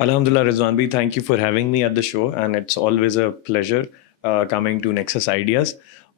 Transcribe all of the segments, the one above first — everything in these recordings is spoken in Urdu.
Alhamdulillah, Rizwan bhai, thank you for having me at the show, and it's always a pleasure coming to Nexus Ideas.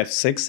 F6,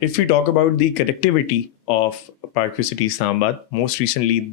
If we talk about the connectivity of Parkview City Islamabad, most recently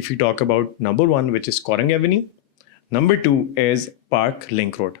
If we talk about number 1 which is Korang Avenue, number 2 is Park Link Road.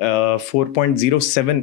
4.07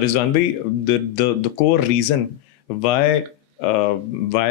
Rizwan bhai, the core reason why why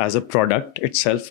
as a product itself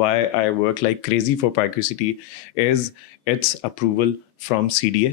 why I work like crazy for Parkvicity is its approval from CDA.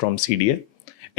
from CDA.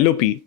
LOP,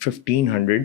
1500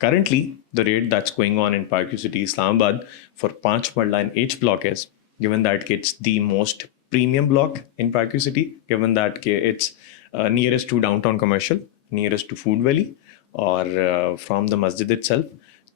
Currently, the rate that's going on in Parkvicity Islamabad for 5 Marla and H block is, given that it's the most premium block in Parkvicity, given that it's nearest to downtown commercial, nearest to Food Valley, or from the masjid itself,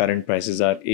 Current prices are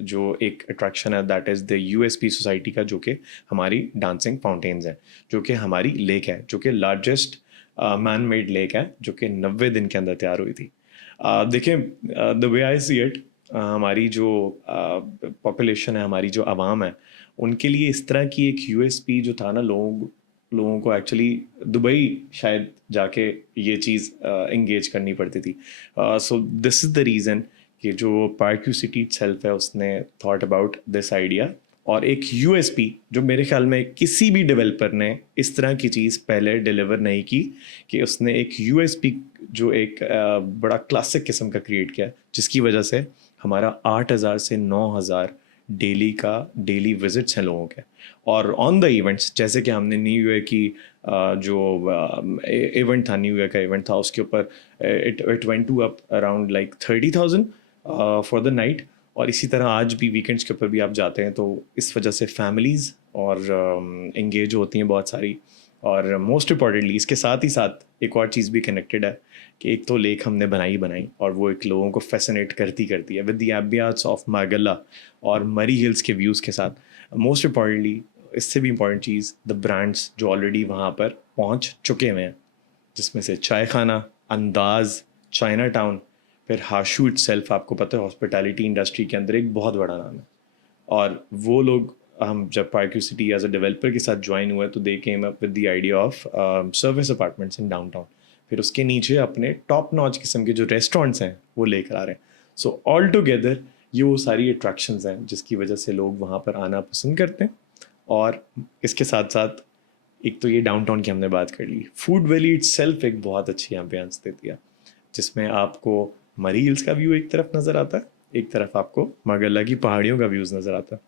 جو ایک اٹریکشن ہے that is the USP society کا, جو کہ ہماری ڈانسنگ فاؤنٹینز ہیں, جو کہ ہماری لیک ہے, جو کہ لارجسٹ مین میڈ لیک ہے, جو کہ 90 دن کے اندر تیار ہوئی تھی. دیکھیں دا وے آئی سی اٹ, ہماری جو پاپولیشن ہے, ہماری جو عوام ہے, ان کے لیے اس طرح کی ایک USP جو تھا نا, لوگوں کو ایکچولی دبئی شاید جا کے یہ چیز انگیج کرنی پڑتی تھی. سو دس از دا ریزن کہ جو پارک کیو سٹی سیلف ہے اس نے تھاٹ اباؤٹ دس آئیڈیا, اور ایک USP جو میرے خیال میں کسی بھی ڈیولپر نے اس طرح کی چیز پہلے ڈیلیور نہیں کی, کہ اس نے ایک USP جو ایک بڑا کلاسک قسم کا کریٹ کیا, جس کی وجہ سے ہمارا 8,000 سے 9,000 ڈیلی وزٹس ہیں لوگوں کے. اور آن دا ایونٹس, جیسے کہ ہم نے نیو ایئر کی جو ایونٹ تھا, نیو ایئر کا ایونٹ تھا, اس کے اوپر it went to up around like 30,000 for the night. اور اسی طرح آج بھی ویکینڈس کے اوپر بھی آپ جاتے ہیں تو اس وجہ سے فیملیز اور انگیج ہوتی ہیں بہت ساری. اور موسٹ امپورٹنٹلی اس کے ساتھ ہی ساتھ ایک اور چیز بھی کنیکٹڈ ہے, کہ ایک تو لیک ہم نے بنائی اور وہ ایک لوگوں کو فیسنیٹ کرتی ہے ود دی ایمبیانس آف مارگلا اور مری ہلس کے ویوز کے ساتھ. موسٹ امپورٹنٹلی اس سے بھی امپورٹنٹ چیز, دا برانڈس جو آلریڈی وہاں پر پہنچ چکے ہوئے ہیں, جس میں سے چائے خانہ, انداز, چائنا ٹاؤن, پھر ہاشو اٹ سیلف, آپ کو پتہ ہے ہاسپٹیلٹی انڈسٹری کے اندر ایک بہت بڑا نام ہے. اور وہ لوگ ہم جب Park View City as a developer کے ساتھ جوائن ہوئے تو they came up with the idea of service apartments in downtown. پھر اس کے نیچے اپنے ٹاپ ناچ قسم کے جو ریسٹورینٹس ہیں وہ لے کر آ رہے ہیں. سو آل ٹوگیدر یہ وہ ساری اٹریکشنز ہیں جس کی وجہ سے لوگ وہاں پر آنا پسند کرتے ہیں. اور اس کے ساتھ ساتھ ایک تو یہ ڈاؤن ٹاؤن کی ہم نے بات کر لی, فوڈ ویلی اٹ سیلف ایک بہت اچھی ایمبینس دیتی ہے, جس میں آپ کو مری ہلس کا ویو ایک طرف نظر آتا ہے, ایک طرف آپ کو ماگلا کی پہاڑیوں کا ویوز نظر آتا ہے.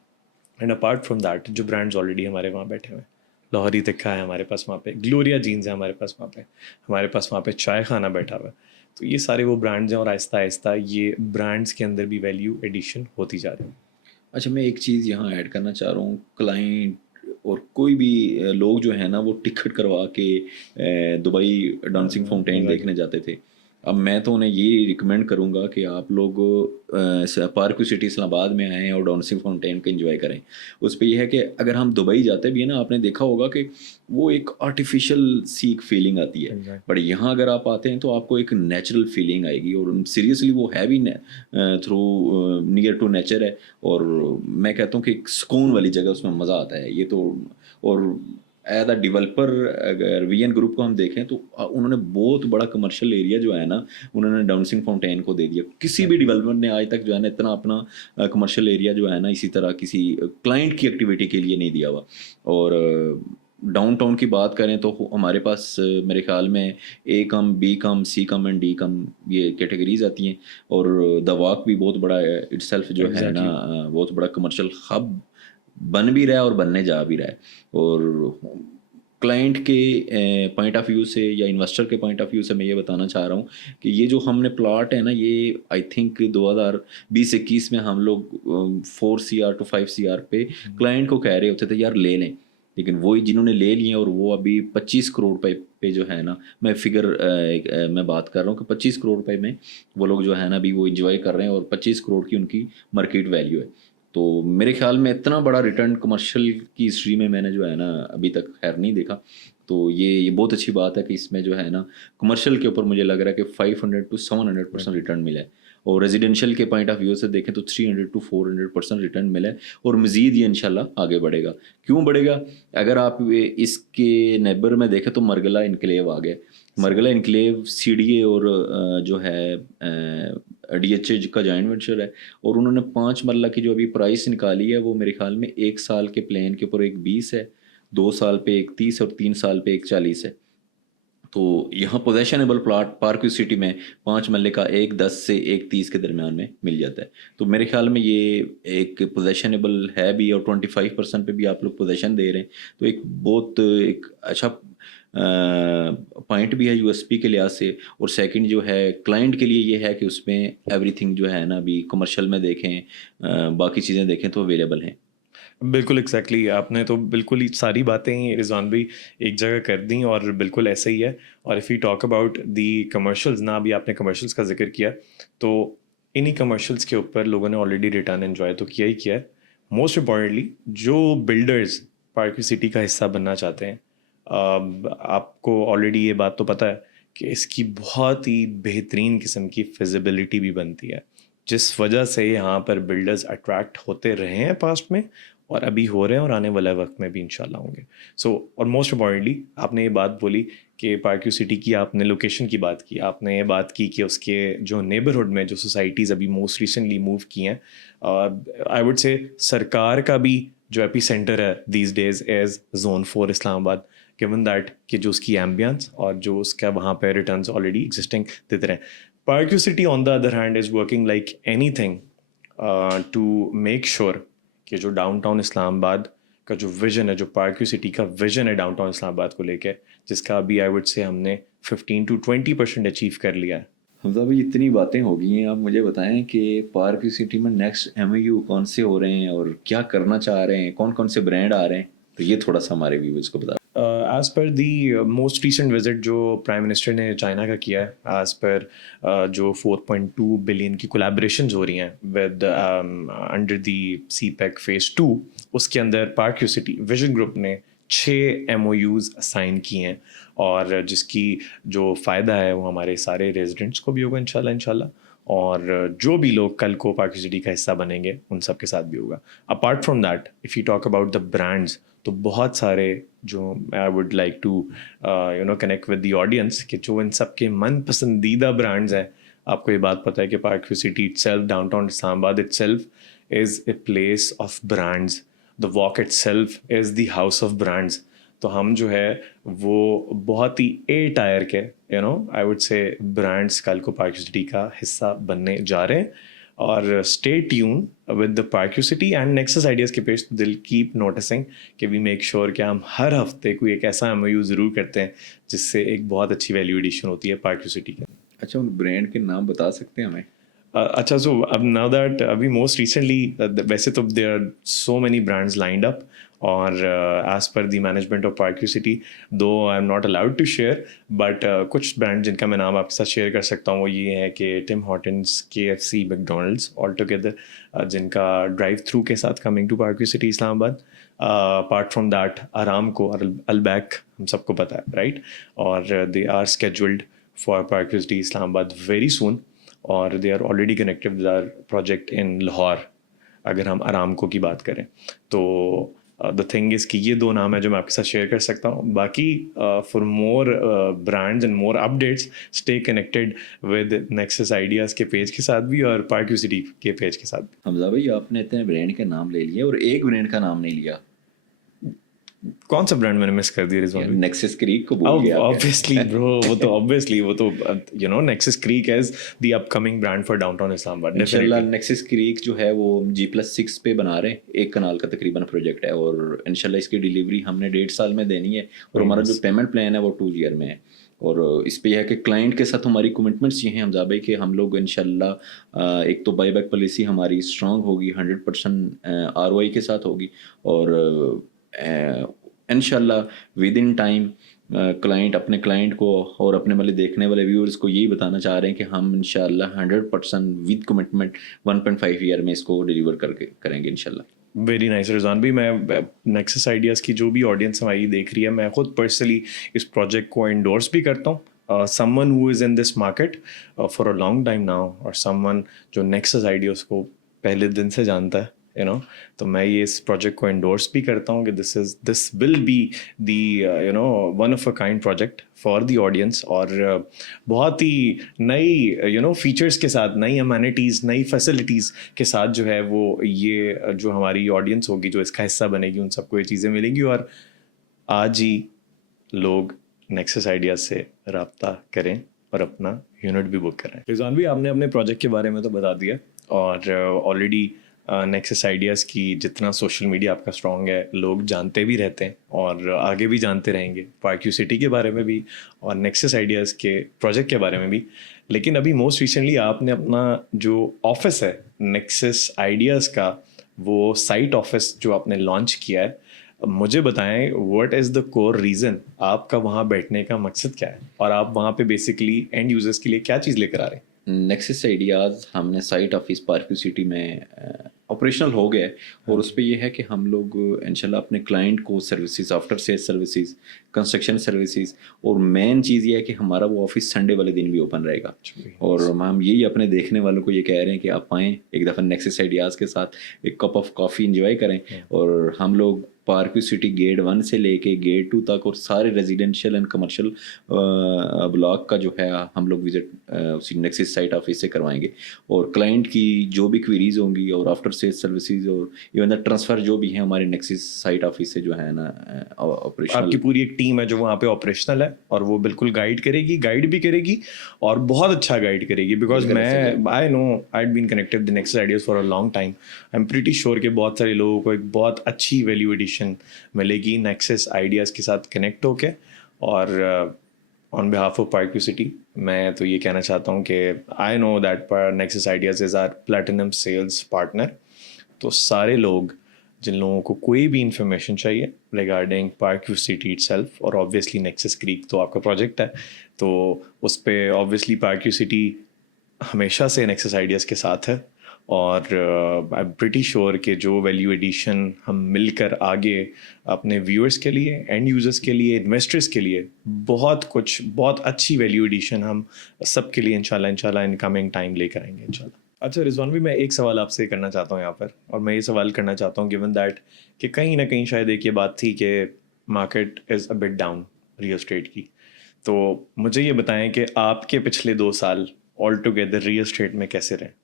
اینڈ اپارٹ فرام دیٹ جو برانڈز آلریڈی ہمارے وہاں بیٹھے ہوئے ہیں, لاہوری تکھا ہے ہمارے پاس وہاں پہ, گلوریا جینز ہے ہمارے پاس وہاں پہ, ہمارے پاس وہاں پہ چائے خانہ بیٹھا ہوا ہے. تو یہ سارے وہ برانڈز ہیں, اور آہستہ آہستہ یہ برانڈز کے اندر بھی ویلیو ایڈیشن ہوتی جا رہی ہے. اچھا, میں ایک چیز یہاں ایڈ کرنا چاہ رہا ہوں. کلائنٹ اور کوئی بھی لوگ جو ہے نا وہ ٹکٹ کروا کے دبئی ڈانسنگ فاؤنٹین دیکھنے جاتے تھے. اب میں تو انہیں یہ ریکمینڈ کروں گا کہ آپ لوگ پارک کیو سٹی اسلام آباد میں آئیں اور ڈانسنگ فاؤنٹین کو انجوائے کریں. اس پہ یہ ہے کہ اگر ہم دبئی جاتے بھی ہیں نا, آپ نے دیکھا ہوگا کہ وہ ایک آرٹیفیشل سی ایک فیلنگ آتی ہے, بٹ یہاں اگر آپ آتے ہیں تو آپ کو ایک نیچرل فیلنگ آئے گی. اور سیریسلی وہ ہے بھی تھرو نیئر ٹو نیچر ہے, اور میں کہتا ہوں کہ ایک سکون والی جگہ, اس میں مزہ آتا ہے. یہ تو, اور ایز اے ڈیولپر اگر وی این گروپ کو ہم دیکھیں تو انہوں نے بہت بڑا کمرشل ایریا جو ہے نا انہوں نے ڈانسنگ فاؤنٹین کو دے دیا. کسی بھی ڈیولپر نے آج تک جو ہے نا اتنا اپنا کمرشل ایریا جو ہے نا اسی طرح کسی کلائنٹ کی ایکٹیویٹی کے لیے نہیں دیا ہوا. اور ڈاؤن ٹاؤن کی بات کریں تو ہمارے پاس میرے خیال میں اے کم, بی کم, سی کم اینڈ ڈی کم یہ کیٹیگریز آتی ہیں. اور دا واک بھی بہت بڑا ہے اٹ سیلف جو ہے نا, بہت بڑا کمرشل ہب بن بھی رہا ہے اور بننے جا بھی رہا ہے. اور کلائنٹ کے پوائنٹ آف ویو سے یا انویسٹر کے پوائنٹ آف ویو سے میں یہ بتانا چاہ رہا ہوں کہ یہ جو ہم نے پلاٹ ہے نا, یہ آئی تھنک 2020-21 میں ہم لوگ 4 CR to 5 CR پہ کلائنٹ کو کہہ رہے ہوتے تھے یار لے لیں, لیکن وہی جنہوں نے لے لیے اور وہ ابھی 25 کروڑ پہ جو ہے نا, میں فگر میں بات کر رہا ہوں کہ 25 کروڑ پہ میں وہ لوگ جو ہے نا ابھی وہ انجوائے کر رہے ہیں, اور 25 کروڑ کی ان کی مارکیٹ ویلیو ہے. تو میرے خیال میں اتنا بڑا ریٹرن کمرشل کی ہسٹری میں نے جو ہے نا ابھی تک خیر نہیں دیکھا. تو یہ بہت اچھی بات ہے کہ اس میں جو ہے نا کمرشل کے اوپر مجھے لگ رہا ہے کہ 500 to 700% ریٹرن ملا ہے, اور ریزیڈینشیل کے پوائنٹ آف ویو سے دیکھیں تو 300 to 400% ریٹرن ملا ہے. اور مزید یہ انشاءاللہ آگے بڑھے گا. کیوں بڑھے گا؟ اگر آپ اس کے نیبر میں دیکھیں تو مرگلا انکلیو آ گیا. مرگلا انکلیو CDA اور جو ہے DHA کا جوائنٹ وینچر ہے, اور انہوں نے 5 مرلہ کی جو ابھی پرائس نکالی ہے وہ میرے خیال میں 1 سال کے پلان کے اوپر ایک 20 ہے, 2 سال پہ ایک 30 اور 3 سال پہ ایک 40 ہے. تو یہاں پوزیشنیبل پلاٹ پارک کیو سٹی میں 5 مرلے کا ایک 10 سے ایک 30 کے درمیان میں مل جاتا ہے. تو میرے خیال میں یہ ایک پوزیشنیبل ہے بھی, اور 25% پہ بھی آپ لوگ پوزیشن دے رہے ہیں. تو ایک بہت ایک اچھا پوائنٹ بھی ہے USP کے لحاظ سے. اور سیکنڈ جو ہے کلائنٹ کے لیے یہ ہے کہ اس میں ایوری تھنگ جو ہے نا ابھی کمرشل میں دیکھیں, باقی چیزیں دیکھیں تو اویلیبل ہیں. بالکل ایگزیکٹلی, آپ نے تو بالکل ہی ساری باتیں رضوان بھائی ایک جگہ کر دیں, اور بالکل ایسے ہی ہے. اور if you talk about the commercials نا, ابھی آپ نے کمرشلز کا ذکر کیا, تو انہی کمرشلس کے اوپر لوگوں نے آلریڈی ریٹرن انجوائے تو کیا ہی کیا ہے. موسٹ امپورٹنٹلی جو بلڈرز پارک سٹی کا حصہ بننا چاہتے ہیں, آپ کو آلریڈی یہ بات تو پتہ ہے کہ اس کی بہت ہی بہترین قسم کی فیزیبلٹی بھی بنتی ہے, جس وجہ سے یہاں پر بلڈرز اٹریکٹ ہوتے رہے ہیں پاسٹ میں, اور ابھی ہو رہے ہیں, اور آنے والے وقت میں بھی انشاءاللہ ہوں گے. سو اور موسٹ امپورٹنٹلی آپ نے یہ بات بولی کہ پارکیو سٹی کی, آپ نے لوکیشن کی بات کی, آپ نے یہ بات کی کہ اس کے جو نیبرہڈ میں جو سوسائٹیز ابھی موسٹ ریسنٹلی موو کی ہیں, آئی وڈ سے سرکار کا بھی جو ایپی سینٹر ہے دیز ڈیز ایز زون 4 اسلام آباد, given that کہ جو اس کی ایمبینس اور جو اس کا وہاں پہ ریٹرنس آلریڈی ایگزسٹنگ دیتے رہے. پارکیو city on the other hand is working like any thing to make sure کہ جو ڈاؤن ٹاؤن اسلام آباد کا جو ویژن ہے, جو پارکیو سٹی کا ویژن ہے ڈاؤن ٹاؤن اسلام آباد کو لے کے, جس کا ابھی آئی وڈ سے ہم نے 15 to 20% اچیو کر لیا ہے. حمزہ بھائی اتنی باتیں ہو گئی ہیں, آپ مجھے بتائیں کہ پارک سٹی میں نیکسٹ MOU کون سے ہو رہے ہیں اور کیا کرنا چاہ رہے ہیں, کون کون سے برانڈ آ رہے ہیں, تو یہ تھوڑا سا ہمارے ویورز کو بتا. As per the most recent visit جو پرائم منسٹر نے چائنا کا کیا ہے, ایز پر جو 4.2 بلین کی کولیبریشنز ہو رہی ہیں with under the CPEC phase 2, اس کے اندر پارکیو سٹی ویژن گروپ نے 6 MOUs سائن کی ہیں, اور جس کی جو فائدہ ہے وہ ہمارے سارے ریزیڈنٹس کو بھی ہوگا انشاءاللہ, اور جو بھی لوگ کل کو پارکیو سٹی کا حصہ بنیں گے ان سب کے ساتھ بھی ہوگا. Apart from that if you talk about the brands, تو بہت سارے جو I would like to connect with the audience کہ جو ان سب کے من پسندیدہ برانڈز ہیں. آپ کو یہ بات پتہ ہے کہ Park View City itself, downtown Islamabad itself is a place of brands, the walk itself is the house of brands. تو ہم جو ہے وہ بہت ہی اے ٹائر کے آئی وڈ سے برانڈس کل کو پارکیو سٹی کا حصہ بننے جا رہے ہیں. اور stay tune with the Park View City and Nexus Ideas کے پیج, دل کیپ نوٹسنگ کہ وی میک شیور کہ ہم ہر ہفتے کوئی ایک ایسا MOU ضرور کرتے ہیں جس سے ایک بہت اچھی ویلیو ایڈیشن ہوتی ہے پارکیو سٹی کے. اچھا, ان برانڈ کے نام بتا سکتے ہیں ہمیں؟ اچھا, سو اب ناؤ دیٹ ابھی موسٹ ریسنٹلی ویسے تو there are so many brands lined up, اور as per the management of Park View City though I am not allowed to share, but کچھ برانڈ جن کا میں نام آپ کے ساتھ شیئر کر سکتا ہوں وہ یہ ہے کہ ٹم ہارٹنس, KFC, میکڈونلڈس آل ٹوگیدر, جن کا ڈرائیو تھرو کے ساتھ کمنگ ٹو پارکیو سٹی اسلام آباد. اپارٹ فرام دیٹ ارامکو اور البیک ہم سب کو پتہ ہے رائٹ, اور they are scheduled for Park View City Islamabad very soon, اور they are already connected with our project in Lahore اگر ہم ارامکو کی بات کریں تو. دا تھنگ از کہ یہ 2 نام ہیں جو میں آپ کے ساتھ شیئر کر سکتا ہوں. باقی for more brands and more updates stay connected with Nexus Ideas کے پیج کے ساتھ بھی اور پارکیو سٹی کے پیج کے ساتھ بھی. حمزہ بھائی آپ نے اتنے برانڈ کے نام لے لیے اور ایک برانڈ کا نام نہیں لیا. کون سا برانڈ میں نے مس کر دیا رضوان؟ نیکسس کریک کو بھول گیا. Obviously bro, وہ تو Nexus Creek as the upcoming brand for downtown Islamabad. انشاءاللہ نیکسس کریک جو ہے وہ G+6 پہ بنا رہے ہیں, 1 کنال کا تقریباً پروجیکٹ ہے, اور انشاءاللہ اس کی ڈیلیوری ہم نے 1.5 سال میں دینی ہے, اور ہمارا جو پیمنٹ پلان ہے وہ 2 ایئر میں ہے. اور اس پہ یہ ہے کہ کلائنٹ کے ساتھ ہماری کمٹمنٹس یہ ہیں حمزہ بھائی کہ ہم لوگ انشاءاللہ ایک تو بائی بیک پالیسی ہماری اسٹرانگ ہوگی, 100% ROI کے ساتھ ہوگی, اور انشاءاللہ ود ان ٹائم کلائنٹ اپنے کلائنٹ کو اور اپنے والے دیکھنے والے ویورز کو یہی بتانا چاہ رہے ہیں کہ ہم انشاءاللہ 100% ود کمٹمنٹ 1.5 ایئر میں اس کو ڈیلیور کریں گے انشاءاللہ. ویری نائس رضوان بھی. میں نیکسس آئیڈیاز کی جو بھی آڈینس ہماری دیکھ رہی ہے, میں خود پرسنلی اس پروجیکٹ کو انڈورس بھی کرتا ہوں. Some one who is in this market for a long time now, اور سم ون جو نیکسس آئیڈیاز کو پہلے دن سے جانتا ہے تو میں یہ اس پروجیکٹ کو انڈورس بھی کرتا ہوں کہ this will be the one of a kind project for the audience, اور بہت ہی نئی فیچرس کے ساتھ, نئی امینٹیز, نئی فیسلٹیز کے ساتھ جو ہے وہ یہ جو ہماری آڈینس ہوگی جو اس کا حصہ بنے گی ان سب کو یہ چیزیں ملیں گی. اور آج ہی لوگ نیکسس آئیڈیاز سے رابطہ کریں اور اپنا یونٹ بھی بک کریں. رضوان بھی آپ نے اپنے پروجیکٹ کے بارے میں تو بتا دیا, اور آلریڈی نیکسس آئیڈیاز کی جتنا سوشل میڈیا آپ کا اسٹرانگ ہے لوگ جانتے بھی رہتے ہیں اور آگے بھی جانتے رہیں گے, پارکیو سٹی کے بارے میں بھی اور نیکسس آئیڈیاز کے پروجیکٹ کے بارے میں بھی. لیکن ابھی موسٹ ریسنٹلی آپ نے اپنا جو آفس ہے نیکسس آئیڈیاز کا, وہ سائٹ آفس جو آپ نے لانچ کیا ہے, مجھے بتائیں what is the cover reason, آپ کا وہاں بیٹھنے کا مقصد کیا ہے, اور آپ وہاں پہ بیسکلی اینڈ یوزرس کے لیے کیا چیز لے کر آ رہے ہیں؟ نیکسس آئیڈیاز ہم نے سائٹ آفس پارکیو سٹی میں آپریشنل ہو گئے اور اس پہ یہ ہے کہ ہم لوگ انشاءاللہ اپنے کلائنٹ کو services after sale services construction services اور مین چیز یہ ہے کہ ہمارا وہ آفس سنڈے والے دن بھی اوپن رہے گا. اور ہم یہی اپنے دیکھنے والوں کو یہ کہہ رہے ہیں کہ آپ آئیں ایک دفعہ نیکسس آئیڈیاز کے ساتھ ایک کپ آف کافی انجوائے کریں. اور ہم لوگ پارکیو سٹی گیٹ 1 سے لے کے گیٹ 2 تک اور سارے ریزیڈینشیل اینڈ کمرشل بلاک کا جو ہے ہم لوگ وزٹ اسی نیکسس سائٹ آفس سے کروائیں گے. اور کلائنٹ کی جو بھی کویریز ہوں گی اور آفٹر سیل سروسز اور ایون دا ٹرانسفر جو بھی ہیں ہمارے نیکسس سائٹ آفس سے جو ہے نا آپریشنل. آپ کی پوری ایک ٹیم ہے جو وہاں پہ آپریشنل ہے اور وہ بالکل گائیڈ بھی کرے گی اور بہت اچھا گائیڈ کرے گی. بیکاز میں I know I had been connected with Nexus Ideas for a long time. I am pretty sure کہ بہت سارے لوگوں کو ایک بہت اچھی ویلیو ایڈیشن ملے گی نیکسس آئیڈیاز کے ساتھ کنیکٹ ہو کے. اور آن بہاف آف پارکیو سٹی میں تو یہ کہنا چاہتا ہوں کہ I know that Nexus Ideas is our platinum sales partner. تو سارے لوگ جن لوگوں کو کوئی بھی انفارمیشن چاہیے ریگارڈنگ پارکیو سٹی اٹ سیلف اور آبویسلی نیکسس کریک تو آپ کا پروجیکٹ ہے تو اس پہ آبویسلی پارکیو سٹی ہمیشہ سے نیکسس آئیڈیاز کے ساتھ ہے. اور آئی ایم پریٹی شیور کہ جو ویلیو ایڈیشن ہم مل کر آگے اپنے ویورس کے لیے اینڈ یوزرس کے لیے انویسٹرس کے لیے بہت اچھی ویلیو ایڈیشن ہم سب کے لیے انشاءاللہ ان کمنگ ٹائم لے کر آئیں گے انشاءاللہ. اچھا رضوان بھی میں ایک سوال آپ سے کرنا چاہتا ہوں یہاں پر, اور میں یہ سوال کرنا چاہتا ہوں گیون دیٹ کہ کہیں نہ کہیں شاید ایک یہ بات تھی کہ market is a but down real estate کی. تو مجھے یہ بتائیں کہ آپ کے پچھلے 2 سال آل ٹوگیدر ریئل اسٹیٹ میں کیسے رہے؟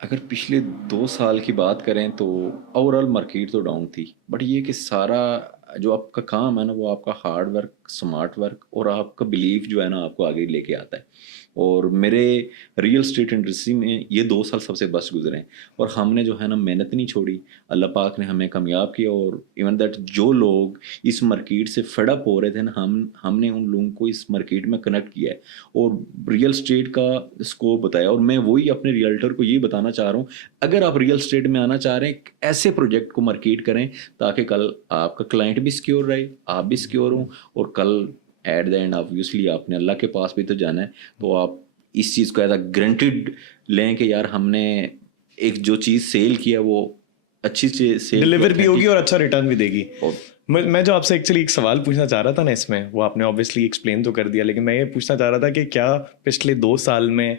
اگر پچھلے 2 سال کی بات کریں تو اوور آل مارکیٹ تو ڈاؤن تھی, بٹ یہ کہ سارا جو آپ کا کام ہے نا وہ آپ کا ہارڈ ورک, اسمارٹ ورک اور آپ کا بلیف جو ہے نا آپ کو آگے لے کے آتا ہے. اور میرے ریئل اسٹیٹ انڈسٹری میں یہ 2 سال سب سے بیسٹ گزرے ہیں اور ہم نے جو ہے نا محنت نہیں چھوڑی. اللہ پاک نے ہمیں کامیاب کیا. اور ایون دیٹ جو لوگ اس مارکیٹ سے فیڈ اپ ہو رہے تھے نا ہم نے ان لوگوں کو اس مارکیٹ میں کنیکٹ کیا ہے اور ریئل اسٹیٹ کا اسکوپ بتایا. اور میں وہی اپنے ریئلٹر کو یہ بتانا چاہ رہا ہوں, اگر آپ ریئل اسٹیٹ میں آنا چاہ رہے ہیں ایسے پروجیکٹ کو مارکیٹ کریں تاکہ کل آپ کا کلائنٹ بھی سیکیور رہے, آپ بھی سیکیور ہوں, اور کل ایٹ دا اینڈ آبویسلی آپ نے اللہ کے پاس بھی تو جانا ہے. تو آپ اس چیز کو ایز اے گرانٹیڈ لیں کہ یار ہم نے ایک جو چیز سیل کیا وہ اچھی سیل ڈلیور بھی ہوگی اور اچھا ریٹرن بھی دے گی. میں جو آپ سے ایکچولی ایک سوال پوچھنا چاہ رہا تھا نا اس میں, وہ آپ نے آبویسلی ایکسپلین تو کر دیا, لیکن میں یہ پوچھنا چاہ رہا تھا کہ کیا پچھلے 2 سال میں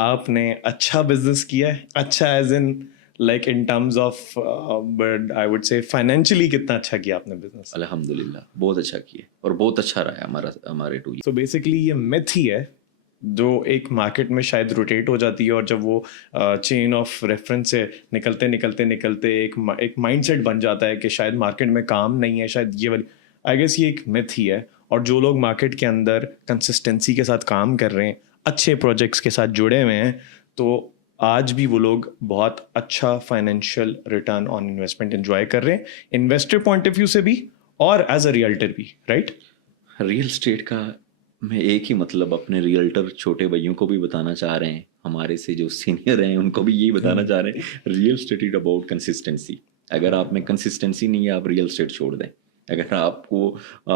آپ نے اچھا بزنس کیا ہے؟ اچھا as in like in terms of I would سے فائنینشلی کتنا اچھا کیا آپ نے بزنس؟ الحمدللہ بہت اچھا کیا اور بہت اچھا رہا ہے ہمارے 2 years. تو بیسکلی یہ میتھ ہی ہے جو ایک مارکیٹ میں شاید روٹیٹ ہو جاتی ہے, اور جب وہ چین آف ریفرنس سے نکلتے ایک مائنڈ سیٹ بن جاتا ہے کہ شاید مارکیٹ میں کام نہیں ہے, شاید یہ والی آئی گیس یہ ایک میتھ ہی ہے. اور جو لوگ مارکیٹ کے اندر کنسسٹنسی کے ساتھ کام کر رہے ہیں, اچھے پروجیکٹس کے ساتھ جڑے ہوئے ہیں, تو آج بھی وہ لوگ بہت اچھا financial return on investment enjoy کر رہے ہیں, انویسٹر پوائنٹ آف ویو سے بھی اور ایز اے ریئلٹر بھی. رائٹ, ریئل اسٹیٹ کا میں ایک ہی مطلب اپنے ریئلٹر چھوٹے بھائیوں کو بھی بتانا چاہ رہے ہیں, ہمارے سے جو سینئر ہیں ان کو بھی یہی بتانا چاہ رہے ہیں, real state is about consistency. اگر آپ میں کنسسٹنسی نہیں ہے آپ ریئل اسٹیٹ چھوڑ دیں, اگر آپ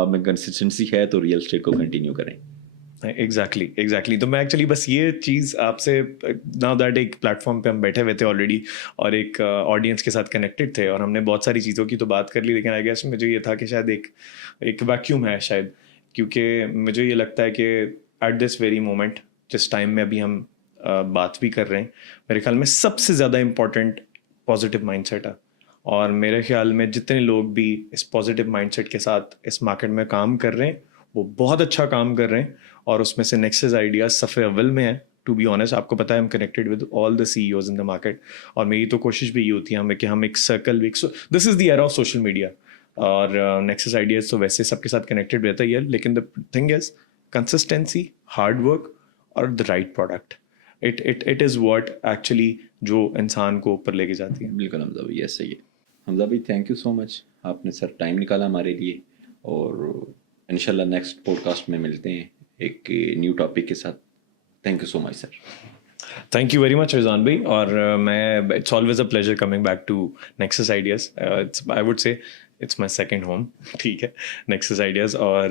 میں کنسسٹنسی ہے تو ریئل اسٹیٹ کو کنٹینیو کریں. ایگزیکٹلی. تو میں ایکچولی بس یہ چیز آپ سے ناؤ دیٹ ایک پلیٹ فارم پہ ہم بیٹھے ہوئے تھے آلریڈی اور ایک آڈینس کے ساتھ کنیکٹڈ تھے اور ہم نے بہت ساری چیزوں کی تو بات کر لی, لیکن آئی گیس مجھے یہ تھا کہ شاید ایک ویکیوم ہے شاید, کیونکہ مجھے یہ لگتا ہے کہ ایٹ دس ویری مومنٹ جس ٹائم میں ابھی ہم بات بھی کر رہے ہیں, میرے خیال میں سب سے زیادہ امپورٹنٹ پازیٹیو مائنڈ سیٹ ہے. اور میرے خیال میں جتنے لوگ بھی اس پازیٹیو مائنڈ سیٹ کے ساتھ اس مارکیٹ میں کام کر رہے ہیں وہ بہت اچھا کام کر رہے ہیں, اور اس میں سے نیکسس آئیڈیاز صفحے اول میں ہے. ٹو بی آنیسٹ آپ کو پتہ ہے ہم connected with all the CEO in the market, اور میری تو کوشش بھی یہ ہوتی ہے ہمیں کہ ہم ایک سرکل بھی, دس از دی ایرا آف سوشل میڈیا, اور نیکسس آئیڈیاز تو ویسے سب کے ساتھ کنیکٹڈ رہتا ہی ہے, لیکن the thing is consistency, hard work اور the right product. It is what actually جو انسان کو اوپر لے کے جاتی ہے. بالکل حمزہ بھائی, ایسا ہی ہے. حمزہ بھائی تھینک یو سو مچ, آپ نے سر ٹائم نکالا ہمارے لیے, اور انشاءاللہ نیکسٹ پوڈ کاسٹ میں ملتے ہیں ایک نیو ٹاپک کے ساتھ. Thank you so much sir. Thank you very much Rizwan بھائی, اور میں it's always a pleasure coming back to Nexus Ideas. I would say it's my second home. ٹھیک ہے, نیکسس آئیڈیاز, اور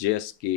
JSK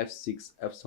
F6, F7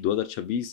2026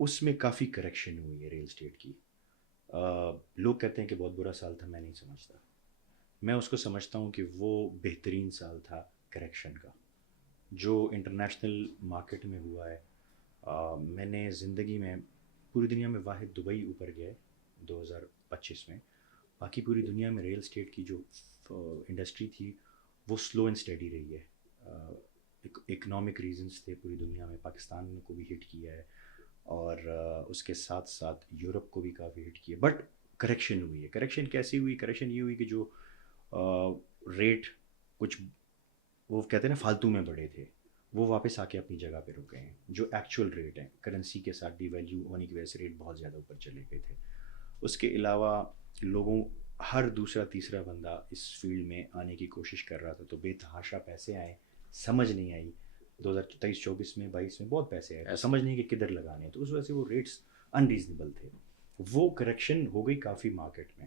اس میں کافی کریکشن ہوئی ہے ریل اسٹیٹ کی. لوگ کہتے ہیں کہ بہت برا سال تھا, میں نہیں سمجھتا. میں اس کو سمجھتا ہوں کہ وہ بہترین سال تھا کریکشن کا جو انٹرنیشنل مارکیٹ میں ہوا ہے. میں نے زندگی میں پوری دنیا میں واحد دبئی اوپر گیا 2025 میں. باقی پوری دنیا میں ریل اسٹیٹ کی جو انڈسٹری تھی وہ سلو اینڈ اسٹڈی رہی ہے. اکنامک ریزنس تھے پوری دنیا میں, پاکستان کو بھی ہٹ کیا ہے اور اس کے ساتھ ساتھ یورپ کو بھی کافی ہٹ کیا. بٹ کریکشن ہوئی ہے. کریکشن کیسی ہوئی؟ کریکشن یہ ہوئی کہ جو ریٹ کچھ وہ کہتے ہیں نا فالتو میں بڑے تھے وہ واپس آ کے اپنی جگہ پہ رک گئے ہیں. جو ایکچوئل ریٹ ہیں کرنسی کے ساتھ ڈی ویلیو ہونے کی وجہ سے ریٹ بہت زیادہ اوپر چلے گئے تھے. اس کے علاوہ لوگوں ہر دوسرا تیسرا بندہ اس فیلڈ میں آنے کی کوشش کر رہا تھا تو بے تحاشا پیسے آئے, سمجھ نہیں آئی. 2023-24 میں 22 میں بہت پیسے آئے, سمجھ نہیں کہ کدھر لگانے ہیں, تو اس وجہ سے وہ ریٹس انریزنیبل تھے. وہ کریکشن ہو گئی کافی مارکیٹ میں.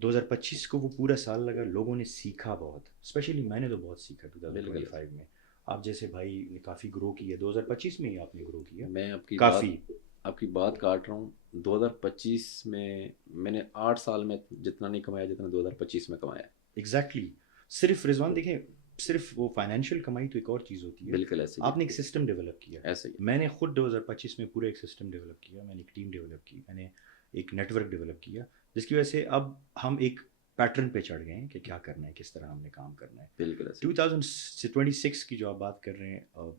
2025 کو وہ پورا سال لگا, لوگوں نے سیکھا بہت, اسپیشلی میں نے تو بہت سیکھا 2025 میں. آپ جیسے بھائی نے کافی گرو کیا 2025 میں ہی آپ نے گرو کیا. میں آپ کی بات کاٹ رہا ہوں. 2025 میں نے 8 سال میں جتنا نہیں کمایا جتنا 2025 میں کمایا. ایگزیکٹلی. صرف رضوان دیکھیں, صرف وہ فائنینشیل کمائی تو ایک اور چیز ہوتی ہے. بالکل ایسے آپ نے ایک سسٹم ڈیولپ کیا. ایسے ہی میں نے خود 2025 میں پورا ایک سسٹم ڈیولپ کیا, میں نے ایک ٹیم ڈیولپ کی, میں نے ایک نیٹ ورک ڈیولپ کیا, جس کی وجہ سے اب ہم ایک پیٹرن پہ چڑھ گئے ہیں کہ کیا کرنا ہے, کس طرح ہم نے کام کرنا ہے. بالکل 2026 کی جو آپ بات کر رہے ہیں,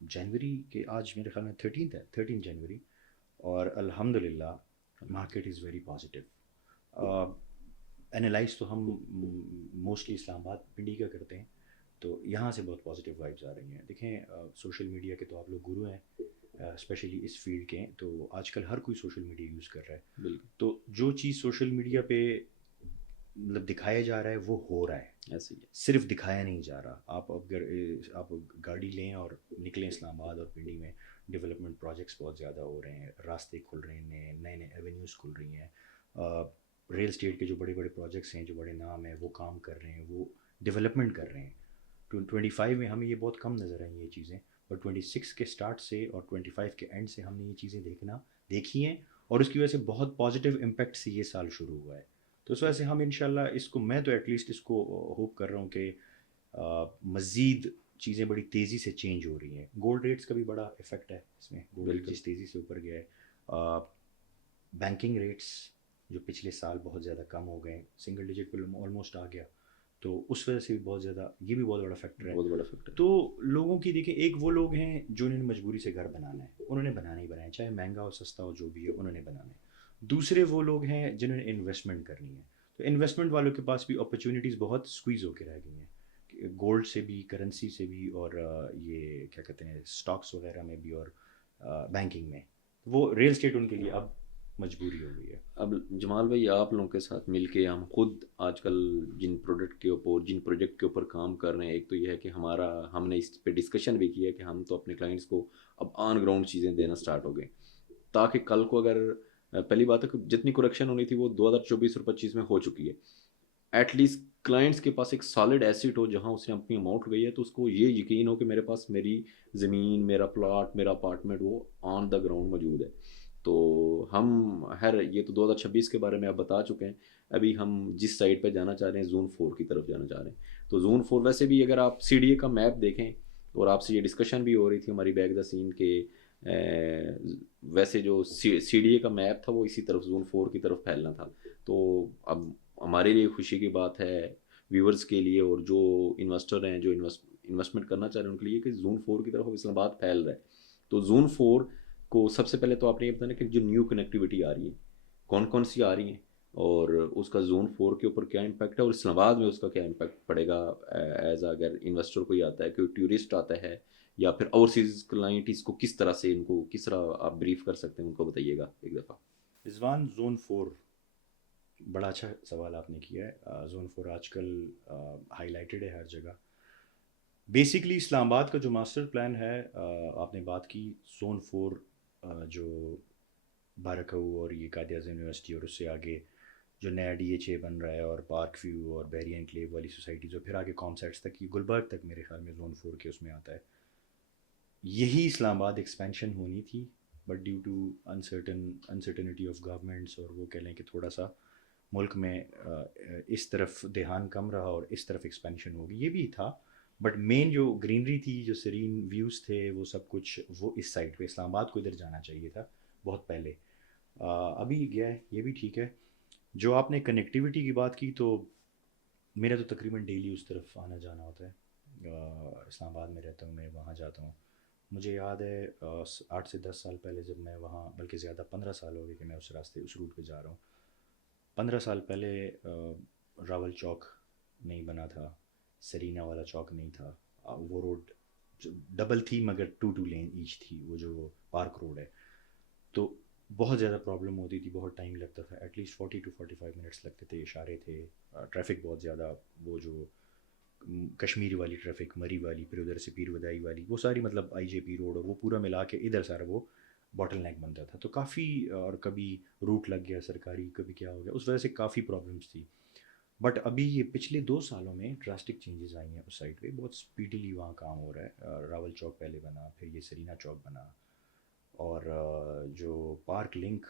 جنوری کے آج میرے خیال میں 13 جنوری, اور الحمدللہ market is very positive. Analyse تو ہم موسٹلی اسلام آباد پنڈی کا کرتے ہیں, تو یہاں سے بہت پازیٹیو وائبز آ رہی ہیں. دیکھیں سوشل میڈیا کے تو آپ لوگ گرو ہیں, اسپیشلی اس فیلڈ کے, تو آج کل ہر کوئی سوشل میڈیا یوز کر رہا ہے. بالکل. تو جو چیز سوشل میڈیا پہ مطلب دکھایا جا رہا ہے وہ ہو رہا ہے, ایسے ہی صرف دکھایا نہیں جا رہا. آپ اگر آپ گاڑی لیں اور نکلیں اسلام آباد اور پنڈی میں, ڈیولپمنٹ پروجیکٹس بہت زیادہ ہو رہے ہیں, راستے کھل رہے ہیں, نئے ایونیوز کھل رہی ہیں. ریل اسٹیٹ کے جو بڑے پروجیکٹس ہیں, جو بڑے نام ہیں, وہ کام کر رہے ہیں, وہ ڈیولپمنٹ کر رہے ہیں. 25 میں ہمیں یہ بہت کم نظر آئیں یہ چیزیں, اور 26 کے اسٹارٹ سے اور 25 کے اینڈ سے ہم نے یہ چیزیں دیکھی ہیں, اور اس کی وجہ سے بہت پازیٹیو امپیکٹ سے یہ سال شروع ہوا ہے. تو اس وجہ سے ہم انشاءاللہ اس کو, میں تو ایٹ لیسٹ اس کو ہوپ کر رہا ہوں کہ مزید چیزیں بڑی تیزی سے چینج ہو رہی ہیں. گولڈ ریٹس کا بھی بڑا افیکٹ ہے اس میں, گولڈ جس تیزی سے اوپر گیا ہے. بینکنگ ریٹس جو پچھلے سال بہت زیادہ کم ہو گئے, سنگل ڈیجٹ پہ آلموسٹ آ گیا, تو اس وجہ سے بھی بہت زیادہ, یہ بھی بہت بڑا فیکٹر ہے. بہت بڑا فیکٹر. تو لوگوں کی دیکھیں, ایک وہ لوگ ہیں جو انہوں نے مجبوری سے گھر بنانا ہے, انہوں نے بنانا ہی بنایا, چاہے مہنگا ہو سستا ہو جو بھی ہو, انہوں نے بنانا ہے. دوسرے وہ لوگ ہیں جنہوں نے انویسٹمنٹ کرنی ہے, تو انویسٹمنٹ والوں کے پاس بھی اپرچونیٹیز بہت سکویز ہو کے رہ گئی ہیں, گولڈ سے بھی, کرنسی سے بھی, اور یہ کیا کہتے ہیں اسٹاکس وغیرہ میں بھی, اور بینکنگ میں. وہ ریل اسٹیٹ ان کے لیے اب مجبوری ہو گئی ہے. اب جمال بھائی آپ لوگوں کے ساتھ مل کے ہم خود آج کل جن پروڈکٹ کے اوپر, جن پروجیکٹ کے اوپر کام کر رہے ہیں, ایک تو یہ ہے کہ ہم نے اس پہ ڈسکشن بھی کیا ہے کہ ہم تو اپنے کلائنٹس کو اب آن گراؤنڈ چیزیں دینا سٹارٹ ہو گئے, تاکہ کل کو اگر پہلی بات ہے کہ جتنی کریکشن ہونی تھی وہ 2024 اور 25 میں ہو چکی ہے, ایٹ لیسٹ کلائنٹس کے پاس ایک سالڈ ایسیٹ ہو جہاں اس نے اپنی اماؤنٹ گئی ہے, تو اس کو یہ یقین ہو کہ میرے پاس میری زمین, میرا پلاٹ, میرا اپارٹمنٹ وہ آن دا گراؤنڈ موجود ہے. تو ہم یہ تو 2026 کے بارے میں آپ بتا چکے ہیں. ابھی ہم جس سائٹ پہ جانا چاہ رہے ہیں زون 4 کی طرف جانا چاہ رہے ہیں. تو زون 4 ویسے بھی اگر آپ CDA کا میپ دیکھیں, اور آپ سے یہ ڈسکشن بھی ہو رہی تھی ہماری بیک دا سین کے, ویسے جو CDA کا میپ تھا وہ اسی طرف زون 4 کی طرف پھیلنا تھا. تو اب ہمارے لیے خوشی کی بات ہے, ویورز کے لیے, اور جو انویسٹر ہیں جو انویسٹمنٹ کرنا چاہ رہے ہیں ان کے لیے, کہ زون 4 کی طرف اسلام آباد پھیل رہا ہے. تو زون 4 کو سب سے پہلے تو آپ نے یہ بتانا کہ جو نیو کنیکٹیوٹی آ رہی ہے کون کون سی آ رہی ہیں, اور اس کا زون 4 کے اوپر کیا امپیکٹ ہے, اور اسلام آباد میں اس کا کیا امپیکٹ پڑے گا ایز اگر انویسٹر کوئی آتا ہے, کوئی ٹورسٹ آتا ہے, یا پھر اوورسیز کلائنٹ, اس کو کس طرح سے, ان کو کس طرح آپ بریف کر سکتے ہیں, ان کو بتائیے گا ایک دفعہ. رضوان, زون 4 بڑا اچھا سوال آپ نے کیا ہے. زون 4 آج کل ہائی لائٹڈ ہے ہر جگہ. بیسکلی اسلام آباد کا جو ماسٹر پلان ہے, آپ نے بات کی زون 4 جو بارکھو اور یہ قائد اعظم یونیورسٹی, اور اس سے آگے جو نیا DHA بن رہا ہے, اور پارک ویو اور بیری انکلیو والی سوسائٹیز, اور پھر آگے کام سیٹس تک, یہ گلبرگ تک میرے خیال میں زون 4 کے اس میں آتا ہے. یہی اسلام آباد ایکسپینشن ہونی تھی but due to uncertainty of governments اور وہ کہہ لیں کہ تھوڑا سا ملک میں اس طرف دھیان کم رہا اور اس طرف ایکسپینشن ہوگی، یہ بھی تھا. بٹ مین جو گرینری تھی، جو سرین ویوز تھے، وہ سب کچھ وہ اس سائڈ پہ اسلام آباد کو ادھر جانا چاہیے تھا بہت پہلے. ابھی گیا ہے، یہ بھی ٹھیک ہے. جو آپ نے کنیکٹیوٹی کی بات کی، تو میرا تو تقریباً ڈیلی اس طرف آنا جانا ہوتا ہے. اسلام آباد میں رہتا ہوں، میں وہاں جاتا ہوں. مجھے یاد ہے 8 سے 10 سال پہلے جب میں وہاں، بلکہ زیادہ 15 سال ہو گئے کہ میں اس راستے اس روٹ پہ جا رہا ہوں. 15 سال پہلے راول چوک نہیں بنا تھا، سرینا والا چوک نہیں تھا. وہ روڈ ڈبل تھی مگر 2 لین ایچ تھی، وہ جو پارک روڈ ہے. تو بہت زیادہ پرابلم ہوتی تھی، بہت ٹائم لگتا تھا، ایٹ لیسٹ 40 to 45 منٹس لگتے تھے. اشارے تھے، ٹریفک بہت زیادہ، وہ جو کشمیر والی ٹریفک، مری والی، پھر ادھر سے پیر ودائی والی، وہ ساری مطلب آئی جے پی روڈ اور وہ پورا ملا کے ادھر سارا وہ باٹل نیک بنتا تھا. تو کافی، اور کبھی روٹ لگ گیا سرکاری، کبھی کیا ہو گیا، اس وجہ سے کافی پرابلمس تھی. بٹ ابھی یہ پچھلے 2 سالوں میں ڈراسٹک چینجز آئی ہیں اس سائڈ پہ، بہت اسپیڈلی وہاں کام ہو رہا ہے. راول چوک پہلے بنا، پھر یہ سرینا چوک بنا، اور جو پارک لنک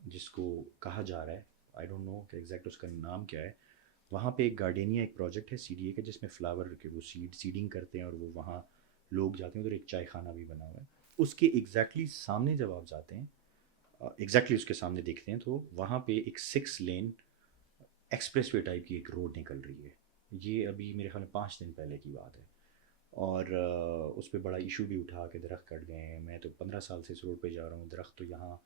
جس کو کہا جا رہا ہے، آئی ڈونٹ نو کہ ایگزیکٹ اس کا نام کیا ہے، وہاں پہ ایک گارڈینیا ایک پروجیکٹ ہے CDA کا، جس میں فلاور کے وہ سیڈنگ کرتے ہیں اور وہ وہاں لوگ جاتے ہیں. ادھر ایک چائے خانہ بھی بنا ہوا ہے. اس کے ایگزیکٹلی سامنے جب آپ جاتے ہیں، ایگزیکٹلی اس کے سامنے دیکھتے ہیں، تو وہاں پہ ایک 6 لین ایکسپریس وے ٹائپ کی ایک روڈ نکل رہی ہے. یہ ابھی میرے خیال میں 5 دن پہلے کی بات ہے. اور اس پہ بڑا ایشو بھی اٹھا کہ درخت کٹ گئے ہیں. میں تو 15 سال سے اس روڈ پہ جا رہا ہوں. درخت تو یہاں